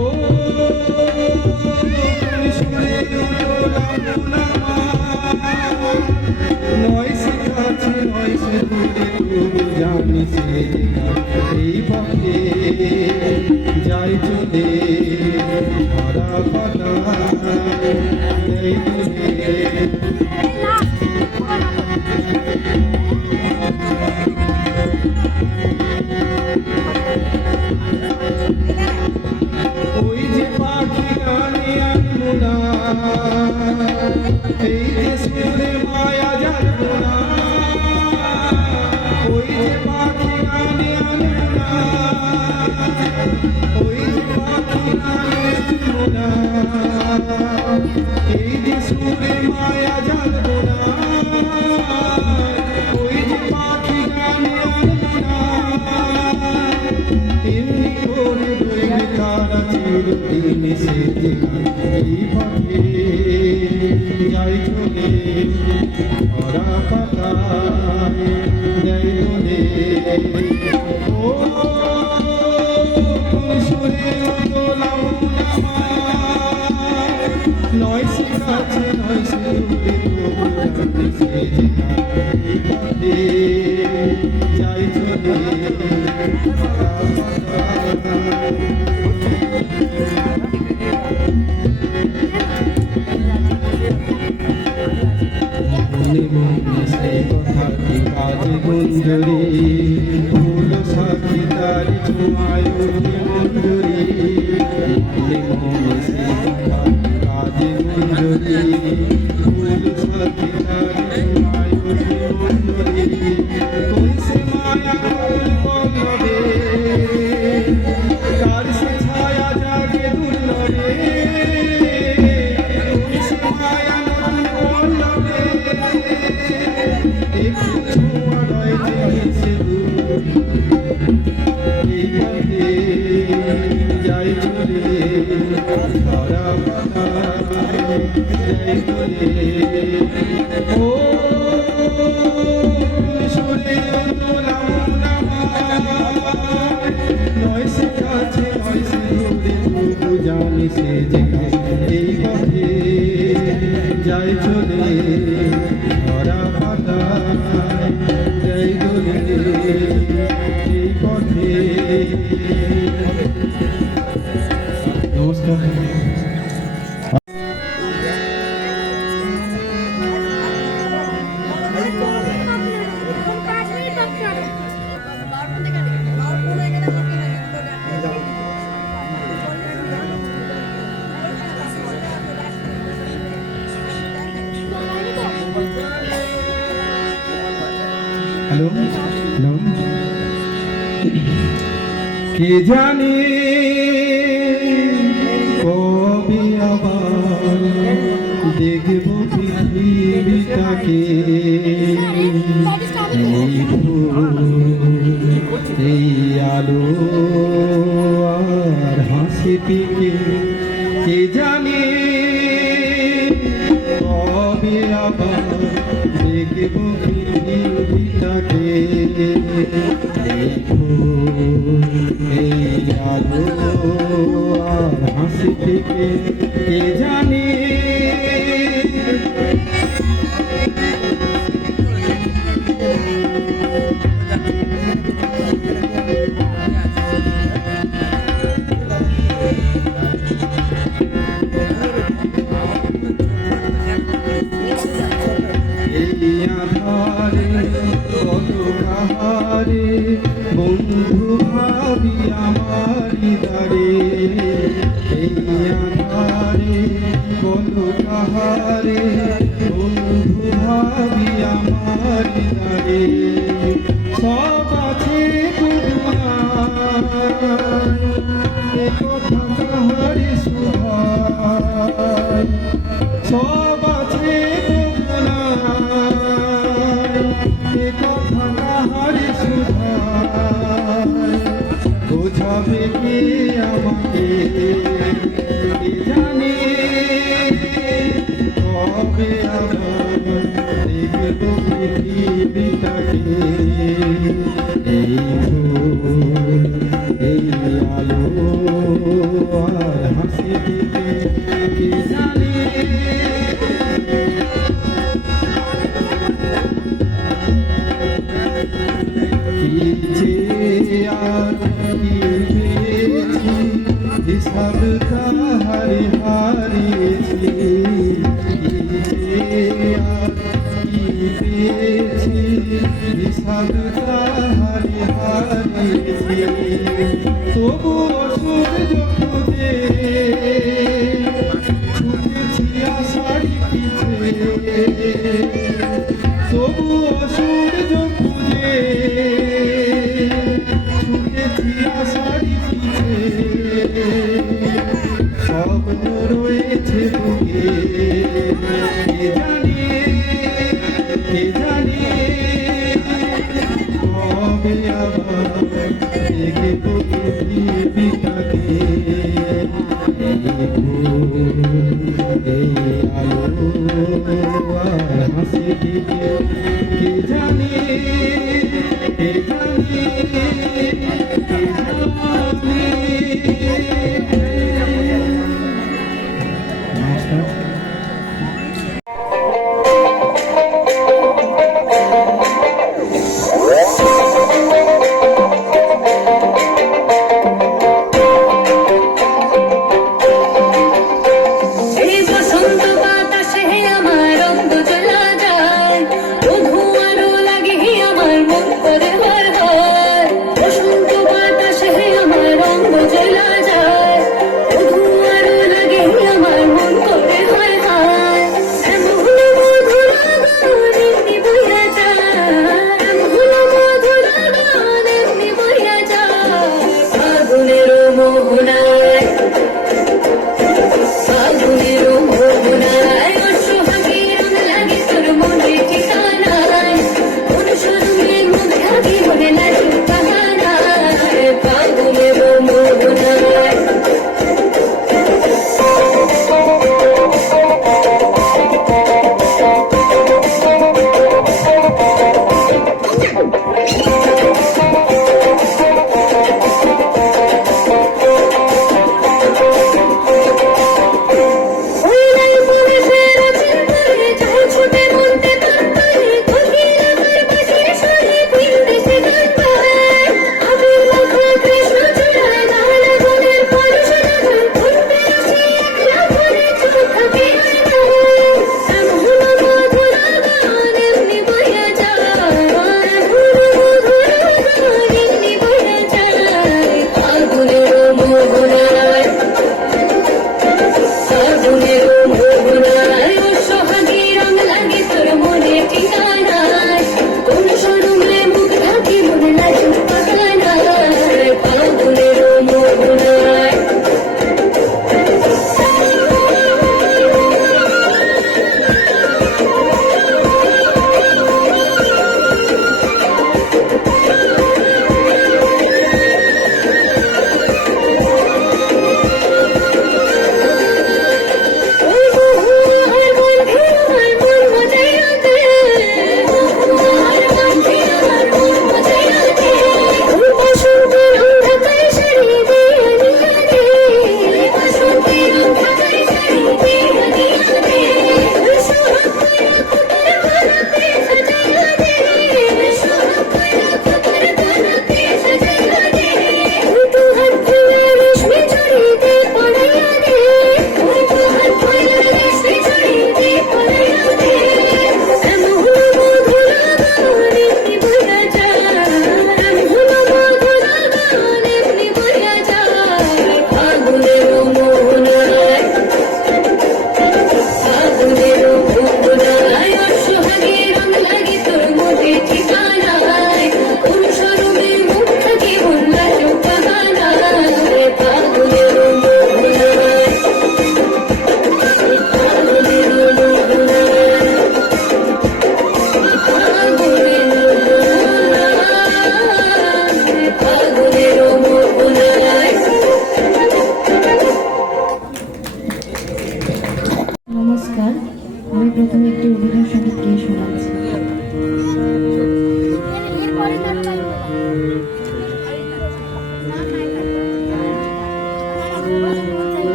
সুরে তোলা মন আমার নয় শিখাচ্ছি নয় শিখরে তোর জানি সে এই পথে যাই চলে ঝরা পাতা দেই দোলে ও কোন সুরে দোলাম নয় সে কাছে নয় সে দূরে তবু জানি সে যে এই পথে যাই চলে মনে মনে সে কথাটি কাজে গুঞ্জরি ফুল সাথী তারি ছোঁয়ায় অতি মঞ্জরি মনে মনে সে কথাটি কাজে গুঞ্জরি ফুল সাথী তারি ছোঁয়ায় অতি মঞ্জরি কোন সে মায়া পল্লবে তার সে ছায়া জাগে দুর্লভে কোন সে মায়া পল্লবে একটু ছোঁয়া রয়েছে সে দূর এই পথে যাই চলে সারা পাতা যাই চলে ও সুরে দোলাম নয় সে কাছে নয় সে দূরে তবু জানি সে যে এই পথে যাই চলে সারা পাতা যাই চলে এই পথে নমস্কার। হ্যালো হ্যালো কে জানে কবে আবার দেখব পৃথিবীটাকে এই ফুল এই আলো আর হাসিটিকে কে জানে কবে আবার দেখব পৃথিবীটাকে এই ফুল এই আলো আর হাসি থেকে কে জানে এই আধারে কত কাহারে বন্ধু ভাবি আমারি দারে এই আধারে কত কাহারে বন্ধু ভাবি আমারি দারে সব আছে এ কথা কাহারে সুধায় সব আছে এ কথা কাহারে সুধায় বোঝাবে কে আমাকে কে জানে কবে আবার দেখব পৃথিবীটাকে এই ফুল এই আলো আর হাসি দিতে কে জানে আর কি পেয়েছি হিসাব কাহারে হারিয়েছি আর কি পেয়েছি হিসাব কাহারে হারিয়েছি তবু সূর্য খুঁজে ছুটেছি আষাঢ় পিছে তবু সূর্য খুঁজে ছুটেছি আষাঢ় পিছে স্বপ্ন রয়েছে বুকে কে জানে কবে আবার দেখব পৃথিবীটাকে এই ফুল এই আলো আর হাসি দিকে কে জানে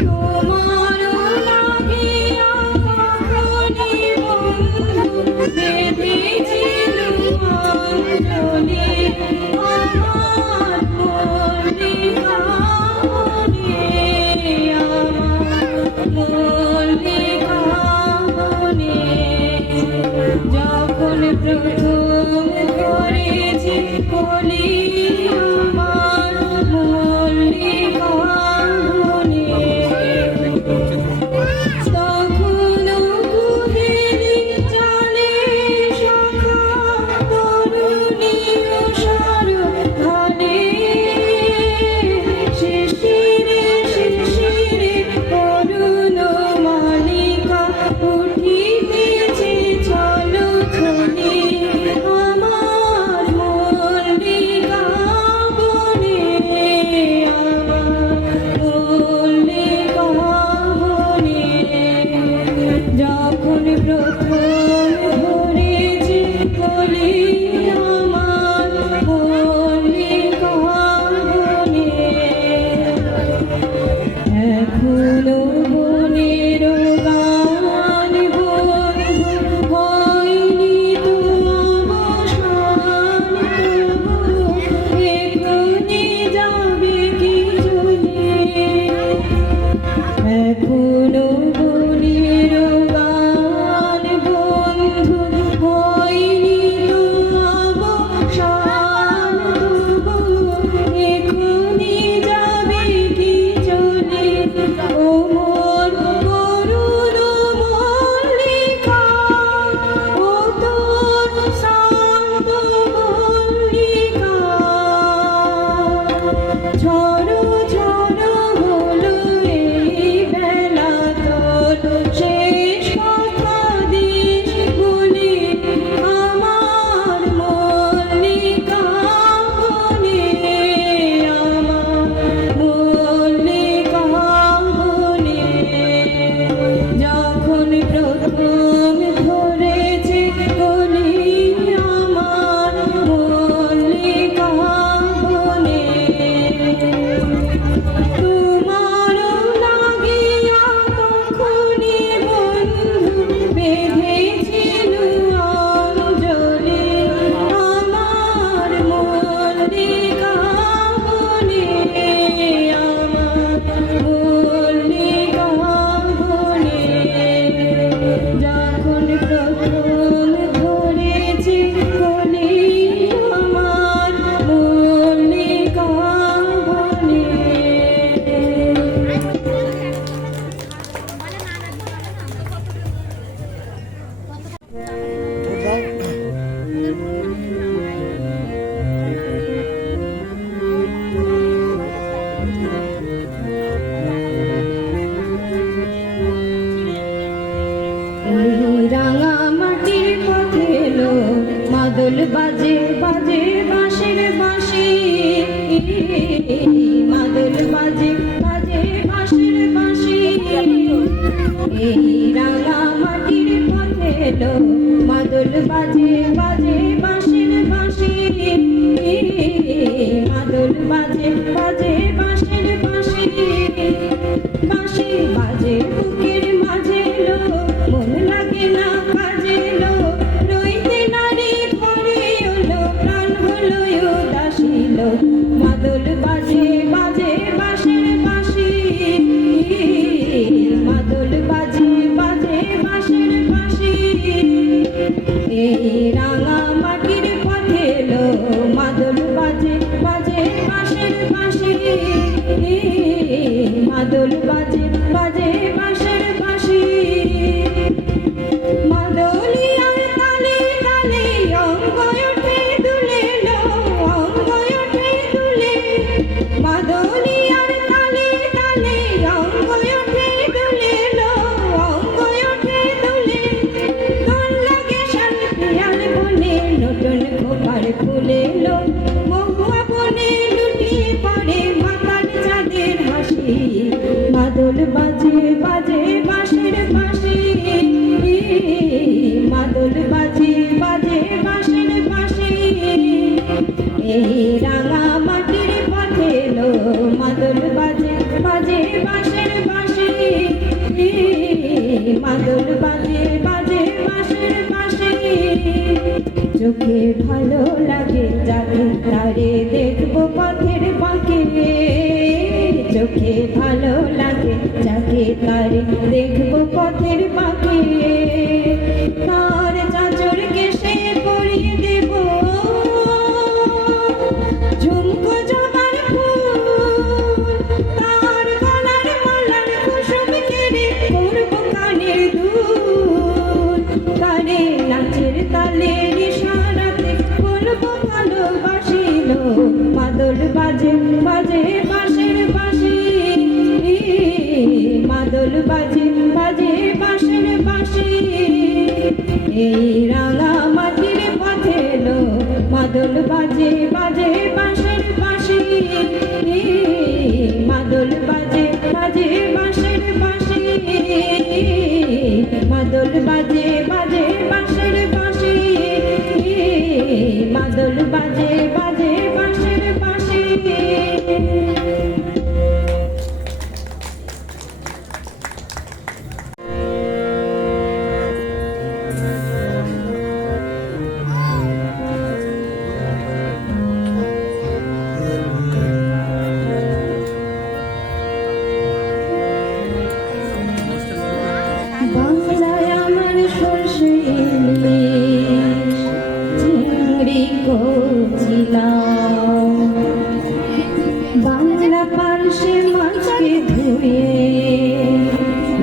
তোমার লাগিয়া কখনি বন্ধু বেঁধেছিল অঞ্জলি আমার মল্লিকা বনে, আমার মল্লিকা বনে। যখন প্রথম করেছি কলি আমার মল্লিকা বনে, তখনও কুহেলি চলে শাখা তরুণী উষার ধানে, শিশিরে শিশিরে অরুণ মালিকা উঠিতেছে চলো ছনে, আমার মল্লিকা বনে, আমার মল্লিকা বনে। যখন প্রথম ধরেছি কলি আমার মল্লিকা বনে, এখনো বনের গান বন্ধু হয়নি তো অবসান, এখনি যাবে কি চলে, এখনো বনের গান বন্ধু হয়নি তো অবসান, এখনি যাবে কি চলে, ও মোর করুণ মল্লিকা, ও তোর শান্ত মল্লিকা, ঝড়ো ঝড়ো হলো এই বেলা তোর শেষ কথা দিস বলি আমার মল্লিকা বনে, আমার মল্লিকা বনে। যখন প্রথম ধরেছে কলি আমার মল্লিকা বনে, তোমার লাগিয়া কখনি বন্ধু বেঁধেছিল অঞ্জলি আমার মল্লিকা বনে, আমার মল্লিকা বনে। যখন প্রথম ধরেছি কলি আমার মল্লিকা বনে। রাঙা মাটির পথে এলো মাদল বাজে বাজে বাঁশের বাঁশি, মাদল বাজে বাজে বাঁশের বাঁশি, এই রাঙা মাটির পথে এলো মাদল বাজে বাজে বাঁশের বাঁশি, মাদল বাজে বাজে বাঁশের বাঁশি, বাঁশি বাজে বুকের মাঝে লো মন লাগে না কাজে লো, রইতে নারী ঘরে এলো প্রাণ হলো উদাসী লো, মাদল বাজে বাজে বাঁশের বাঁশি, মাদল বাজে বাজে বাঁশের বাঁশি, এই রাঙা মাটির পথে এলো মাদল বাজে বাজে বাঁশের বাঁশি, মাদল বাজে বাজে বাঁশের বাঁশি, মাদলিয়ার তালে তালে অঙ্গ ওঠে দুলে লো, অঙ্গ ওঠে দুলে, মাদলিয়ার তালে তালে অঙ্গ ওঠে দুলে লো, অঙ্গ ওঠে দুলে, দোল লাগে শাল পিয়াল বনে নতুন খোপার ফুলে লো, মহুয়া বনে লুটিয়ে পড়ে মাতার চাঁদের হাসি, মাদল বাজে বাজে বাঁশের বাঁশি, মাদল বাজে বাজে বাঁশের বাঁশি, এই রাঙা মাটির পথে এলো মাদল বাজে চোখে ভালো লাগে যাকে তারে দেখবো পথের পাখি তার চাচর কেশে পরিয়ে দেব ঝুমকো জবার ফুল তার গলার মালার কুসুম কেড়ে করবো কানের দুল তারে নাচের তালে ইশারাতে বলবো ভালোবাসিল মাদল বাজে বাজে বাঁশের বাঁশি মাদল বাজে বাজে বাঁশের বাঁশি এই রাঙা মাটির পথে লো মাদল বাজে বাজে বাঁশের বাঁশি মাদল বাজে বাজে বাঁশের বাঁশি মাদল বাজে বাজে বাঁশের বাঁশি মাদল বাজে বাজে বাঁশের বাঁশি বাংলায় আমার সরষে ইলিশ চিংড়ি কচিলাম বাংলা পার্শ্বে মাছকে ধুয়ে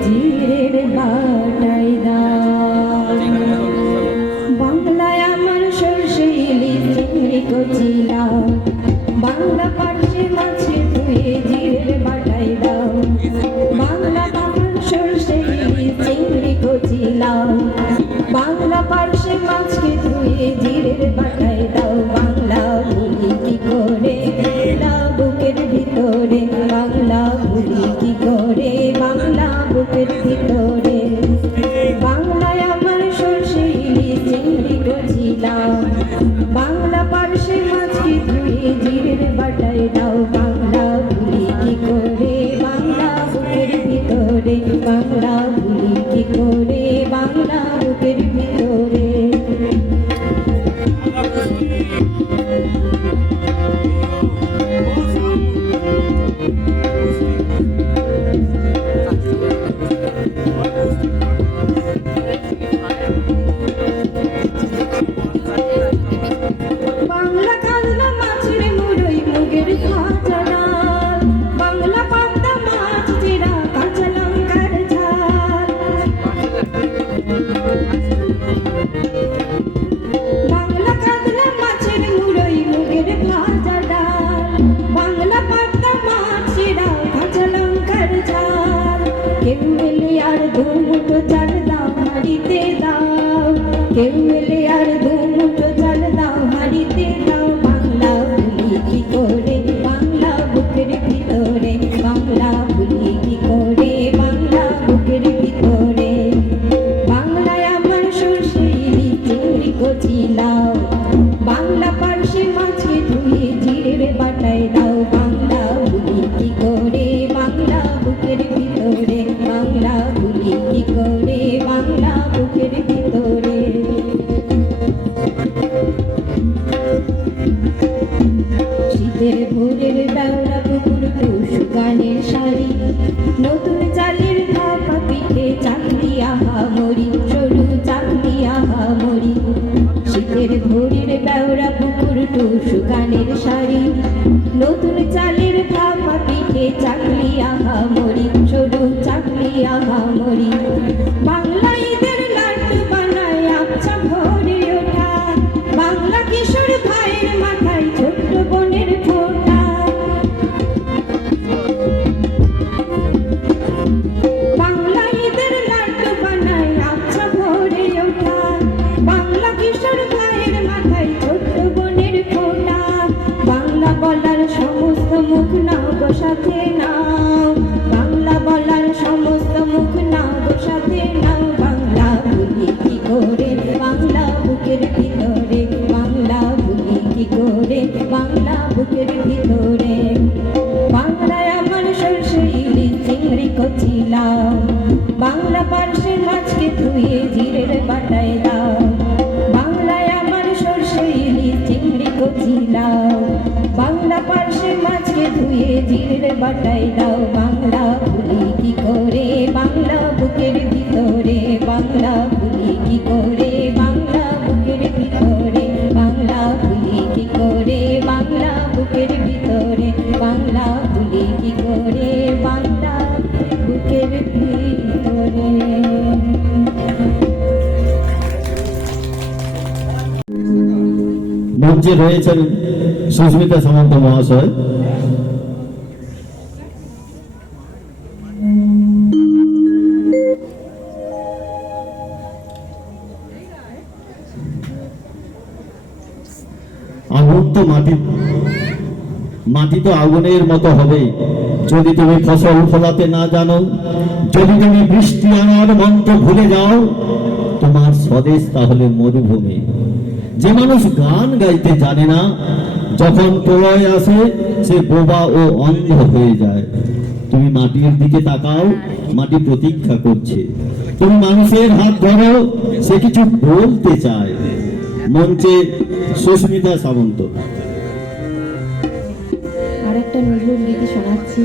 জিরের বাটাই দাও বাংলায় আমার সরষে ইলিশ চিংড়ি কচিলাম বাংলা পার্শ্বে মাছকে ধুয়ে জিরের বাটাই দাও বাংলা আমার সরষে ইলিশ চিংড়ি কচিলাম বাংলা পার্শ্বে মাছকে ধুয়ে জিরের বাটাই দাও বাংলা ভুলি কি করে বাংলা বুকের ভিতরে বাংলা ভুলি কি করে বাংলা বুকের ভিতরে বাংলায় আমার সরষে ইলিশ চিংড়ি কচিলাম বাংলা পার্শ্বে মাছকে ধুয়ে জিরের বাটাই দাও বাংলা ভুলি কি করে বাংলা বুকের ভিতরে বাংলা ভুলি কি করে বাংলা বুকের ভিতরে বাংলা কাতলা মাছের মুড়োই মুগের ভাজা ডাল বাংলা পাবদা মাছ চিরা কাঁচা লঙ্কার ঝাল বাংলা কাতলা মাছের মুড়োই মুগের ভাজা ডাল বাংলা পাবদা মাছ চিরা কাঁচা লঙ্কার ঝাল কেউ এলে আর দুমুঠো চাল দাও হাঁড়িতে দাও কেউ এলে আর দুমুঠো চাল দাও হাঁড়িতে দাও বাংলা ভুলি কি করে বাংলা বুকের ভিতরে বাংলা ভুলি কি করে বাংলা বুকের ভিতরে বাংলায় আমার সরষে ইলিশ চিংড়ি কচিলাও বাংলা পার্শ্বে মাছকে ধুয়ে জিরের বাটাই দাও বাংলা ভুলি কি করে বাংলা বুকের ভিতরে বাংলা ভুলি কি করে বাংলা বুকের ভিতরে শীতের ভোরের বেওড়া পুকুর টুসু গানের শাড়ি নতুন চালের ভাপা পিঠে চাকরি আহা মরি সরু চাকরি আহা মরি শীতের ভোরের বেওড়া পুকুর টুসু গানের শাড়ি নতুন চালের ভাপা পিঠে চাকরি আহা মরি সরু চাকরি আহা মরি বাংলা ঈদের লাড্ডু বানায় আচ্ছা ভরে ওঠা বাংলা কিশোর ভাইয়ের মাথায় ছোট্ট বোনের ফোঁটা বাংলা ঈদের লাড্ডু বানায় আচ্ছা ভরে ওঠা বাংলা কিশোর ভাইয়ের মাথায় ছোট্ট বোনের ফোঁটা বাংলা বলার সমস্ত মুখ নাও গো সাথে নাও বাংলা বলার সমস্ত মুখ নাও গো সাথে নাও বাংলা ভুলি কি করে বাংলা বুকের ভিতরে বাংলা ভুলি কি করে বাংলা বুকের ভিতরে বাংলায় আমার সরষে ইলিশ চিংড়ি কচিলাও বাংলা পার্শ্বে মাছকে ধুয়ে জিরের বাটাই দাও বাংলায় আমার সরষে ইলিশ চিংড়ি কচিলাও বাংলা পার্শ্বে মাছকে ধুয়ে জিরে বাটাই দাও বাংলা ভুলি কি করে বাংলা বুকের ভিতরে বাংলা ভুলি কি করে বাংলা বুকের ভিতরে বাংলা ভুলি কি করে বাংলা বুকের ভিতরে বাংলা ভুলি কি করে বাংলা বুকের ভিতরে। মঞ্চে রয়েছেন সুস্মিতা সামন্ত মহাশয়। আগুন তো মাটি তো আগুনের মতো হবে যদি তুমি ফসল ফলাতে না জানো, যদি তুমি বৃষ্টি আনার মন্ত্র ভুলে যাও, তোমার স্বদেশ তাহলে মরুভূমি। যে মানুষ গান গাইতে জানে না, যখন প্রলয় আসে সে বোবা ও অন্ধ হয়ে যায়। তুমি মাটির দিকে তাকাও, মাটি প্রতীক্ষা করছে। তুমি মানুষের হাত ধরো, সে কিছু বলতে চায়। মঞ্চে সুস্মিতা সামন্ত। আর একটা নজরুল গীতি শোনাচ্ছি।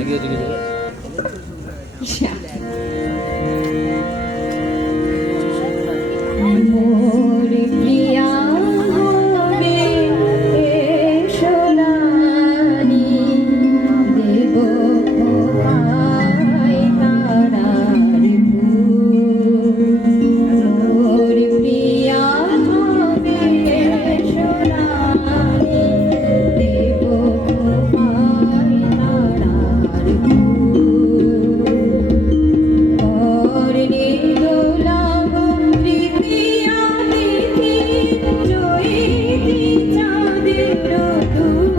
মোর প্রিয়া হবে সোনালি দেব খোপায় তারার ফুল। মোর প্রিয়া হবে সোনালি দেব খোপায় তারার ফুল। করনি দোলাব প্রীতিয়া তিথি জয়িতি চাঁদের দুল।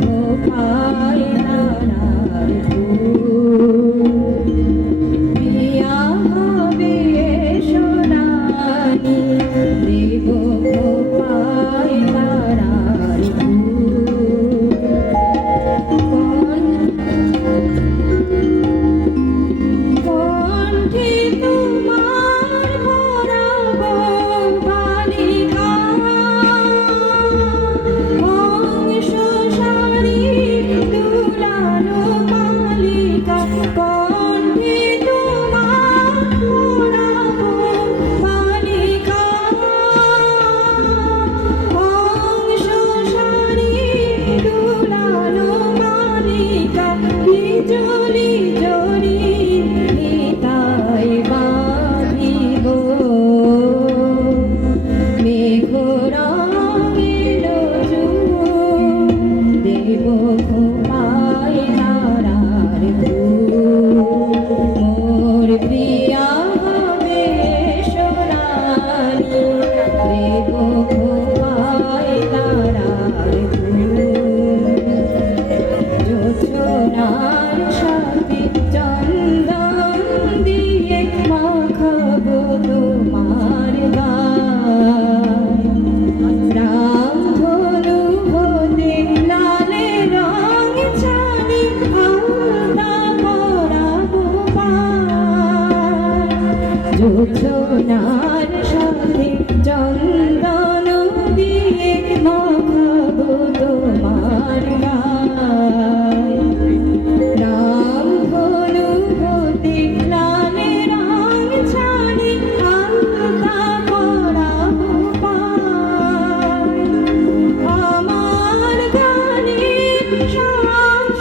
খোপায় তারার ফুল। প্রিয়া হবে সোনালি দেব খোপায় তারার ফুল। কণ্ঠে তোমার ভরাব বালিকা হংস সারি দুলালো কালিকা। কণ্ঠে তোমার ভরাব বালিকা হংস সারি দুলালো কালিকা। বিজলি জরি নিতাই বাঁধিব মেঘ রঙের চূড়। দেব খোপায় তারার ফুল। মোর প্রিয়া হবে সোনালি দেব খোপায় তারার ফুল। জোছনার সাথে চন্দন দিয়ে মাখাবো তোমার গায়। রাম ধনু হতে লালে রং ছানি আলতা পরাবো পায়। জোছনার সাথে চন্দন দিয়ে মাখাবো তোমার গায়। রাম ধনু হতে লালে রং ছানি আলতা পরাবো পায়। আমার গানে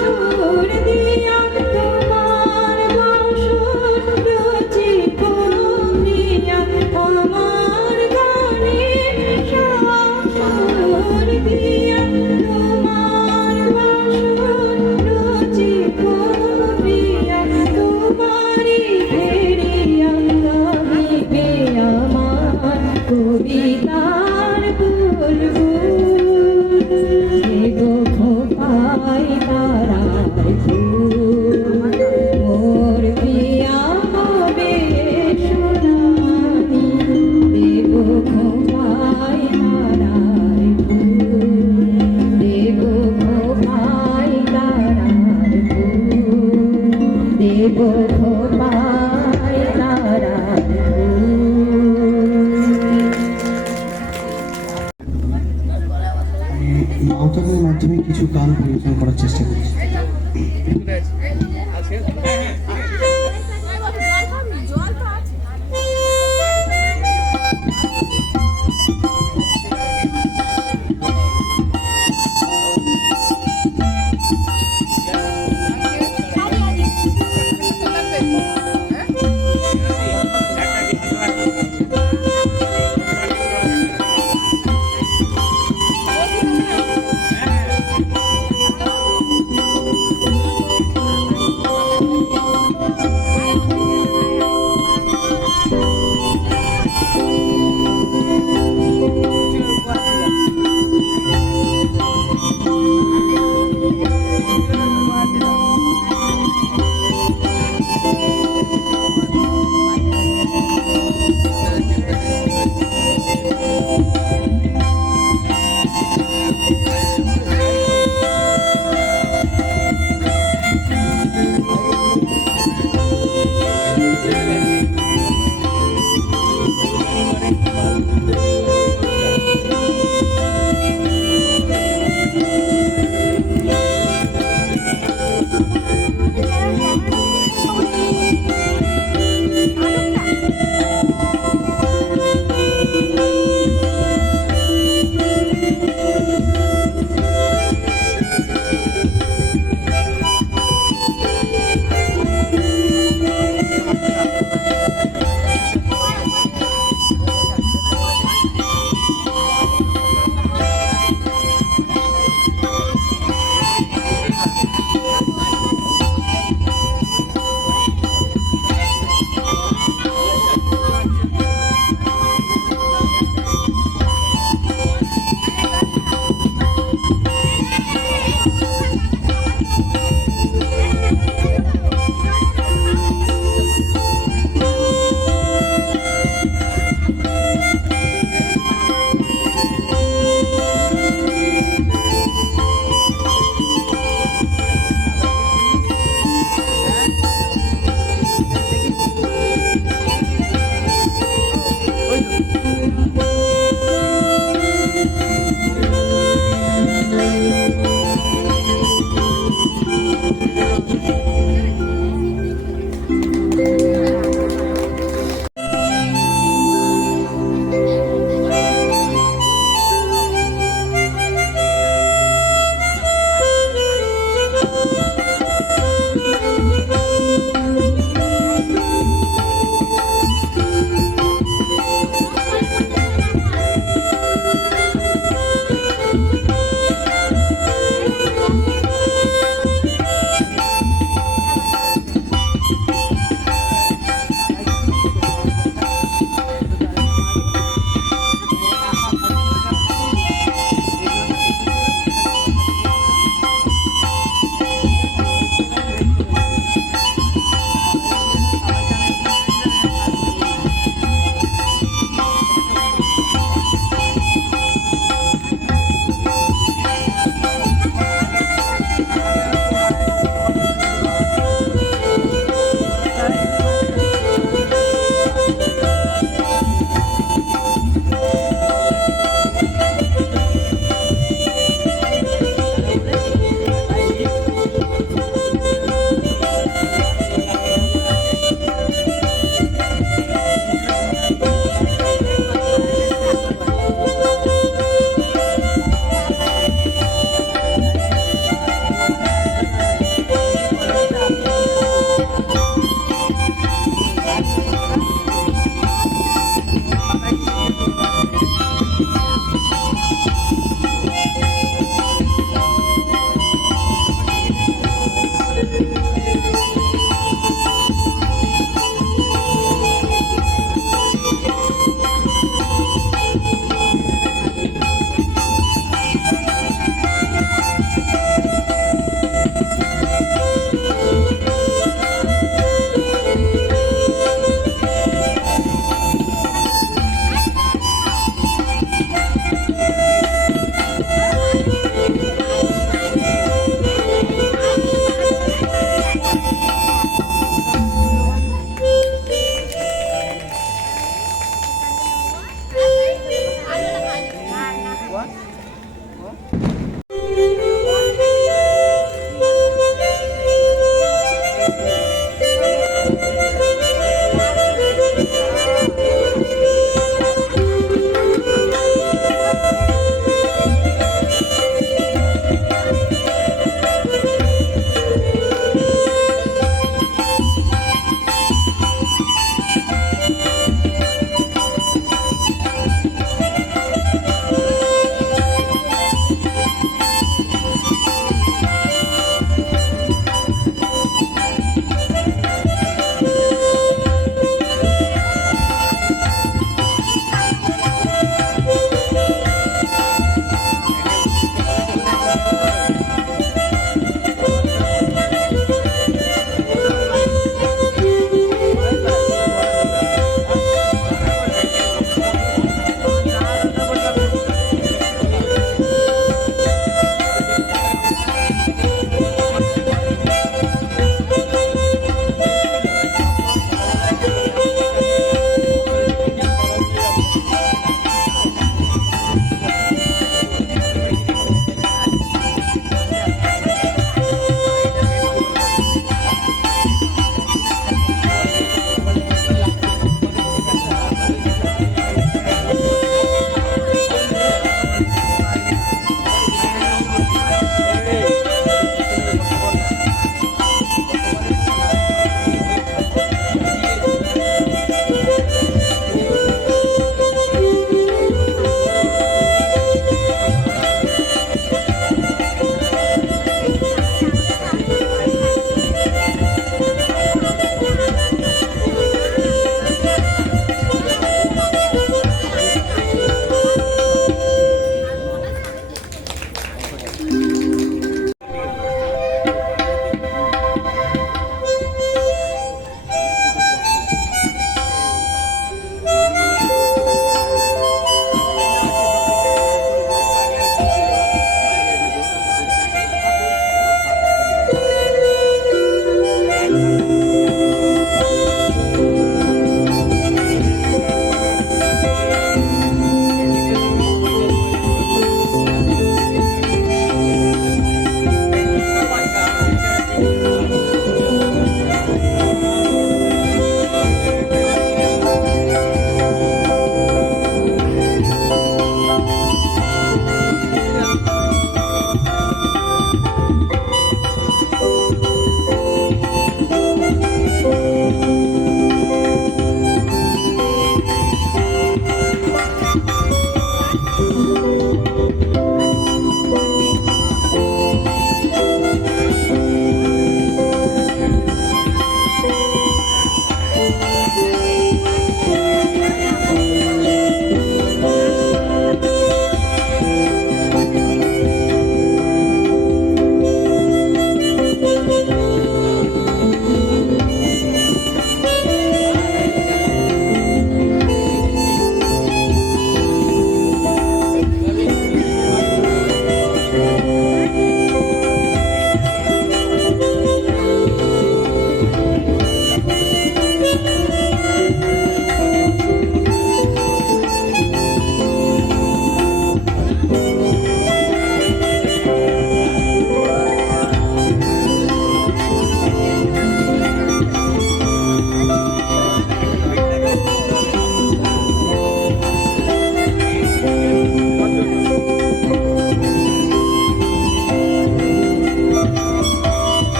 সুর দিয়া তোমার বাঁশুর রচিব প্রিয়া। আমার গানে সুর দিয়া তোমার বাঁশুর রচিব প্রিয়া। তোমারি ফেরিয়া গাহিবে আমার কবিতার বুলবুল। দেব খোপায় তারার ফুল। মোর প্রিয়া হবে সোনালি দেব খোপায় তারার ফুল। দেব খোপায় তারার ফুল। দেব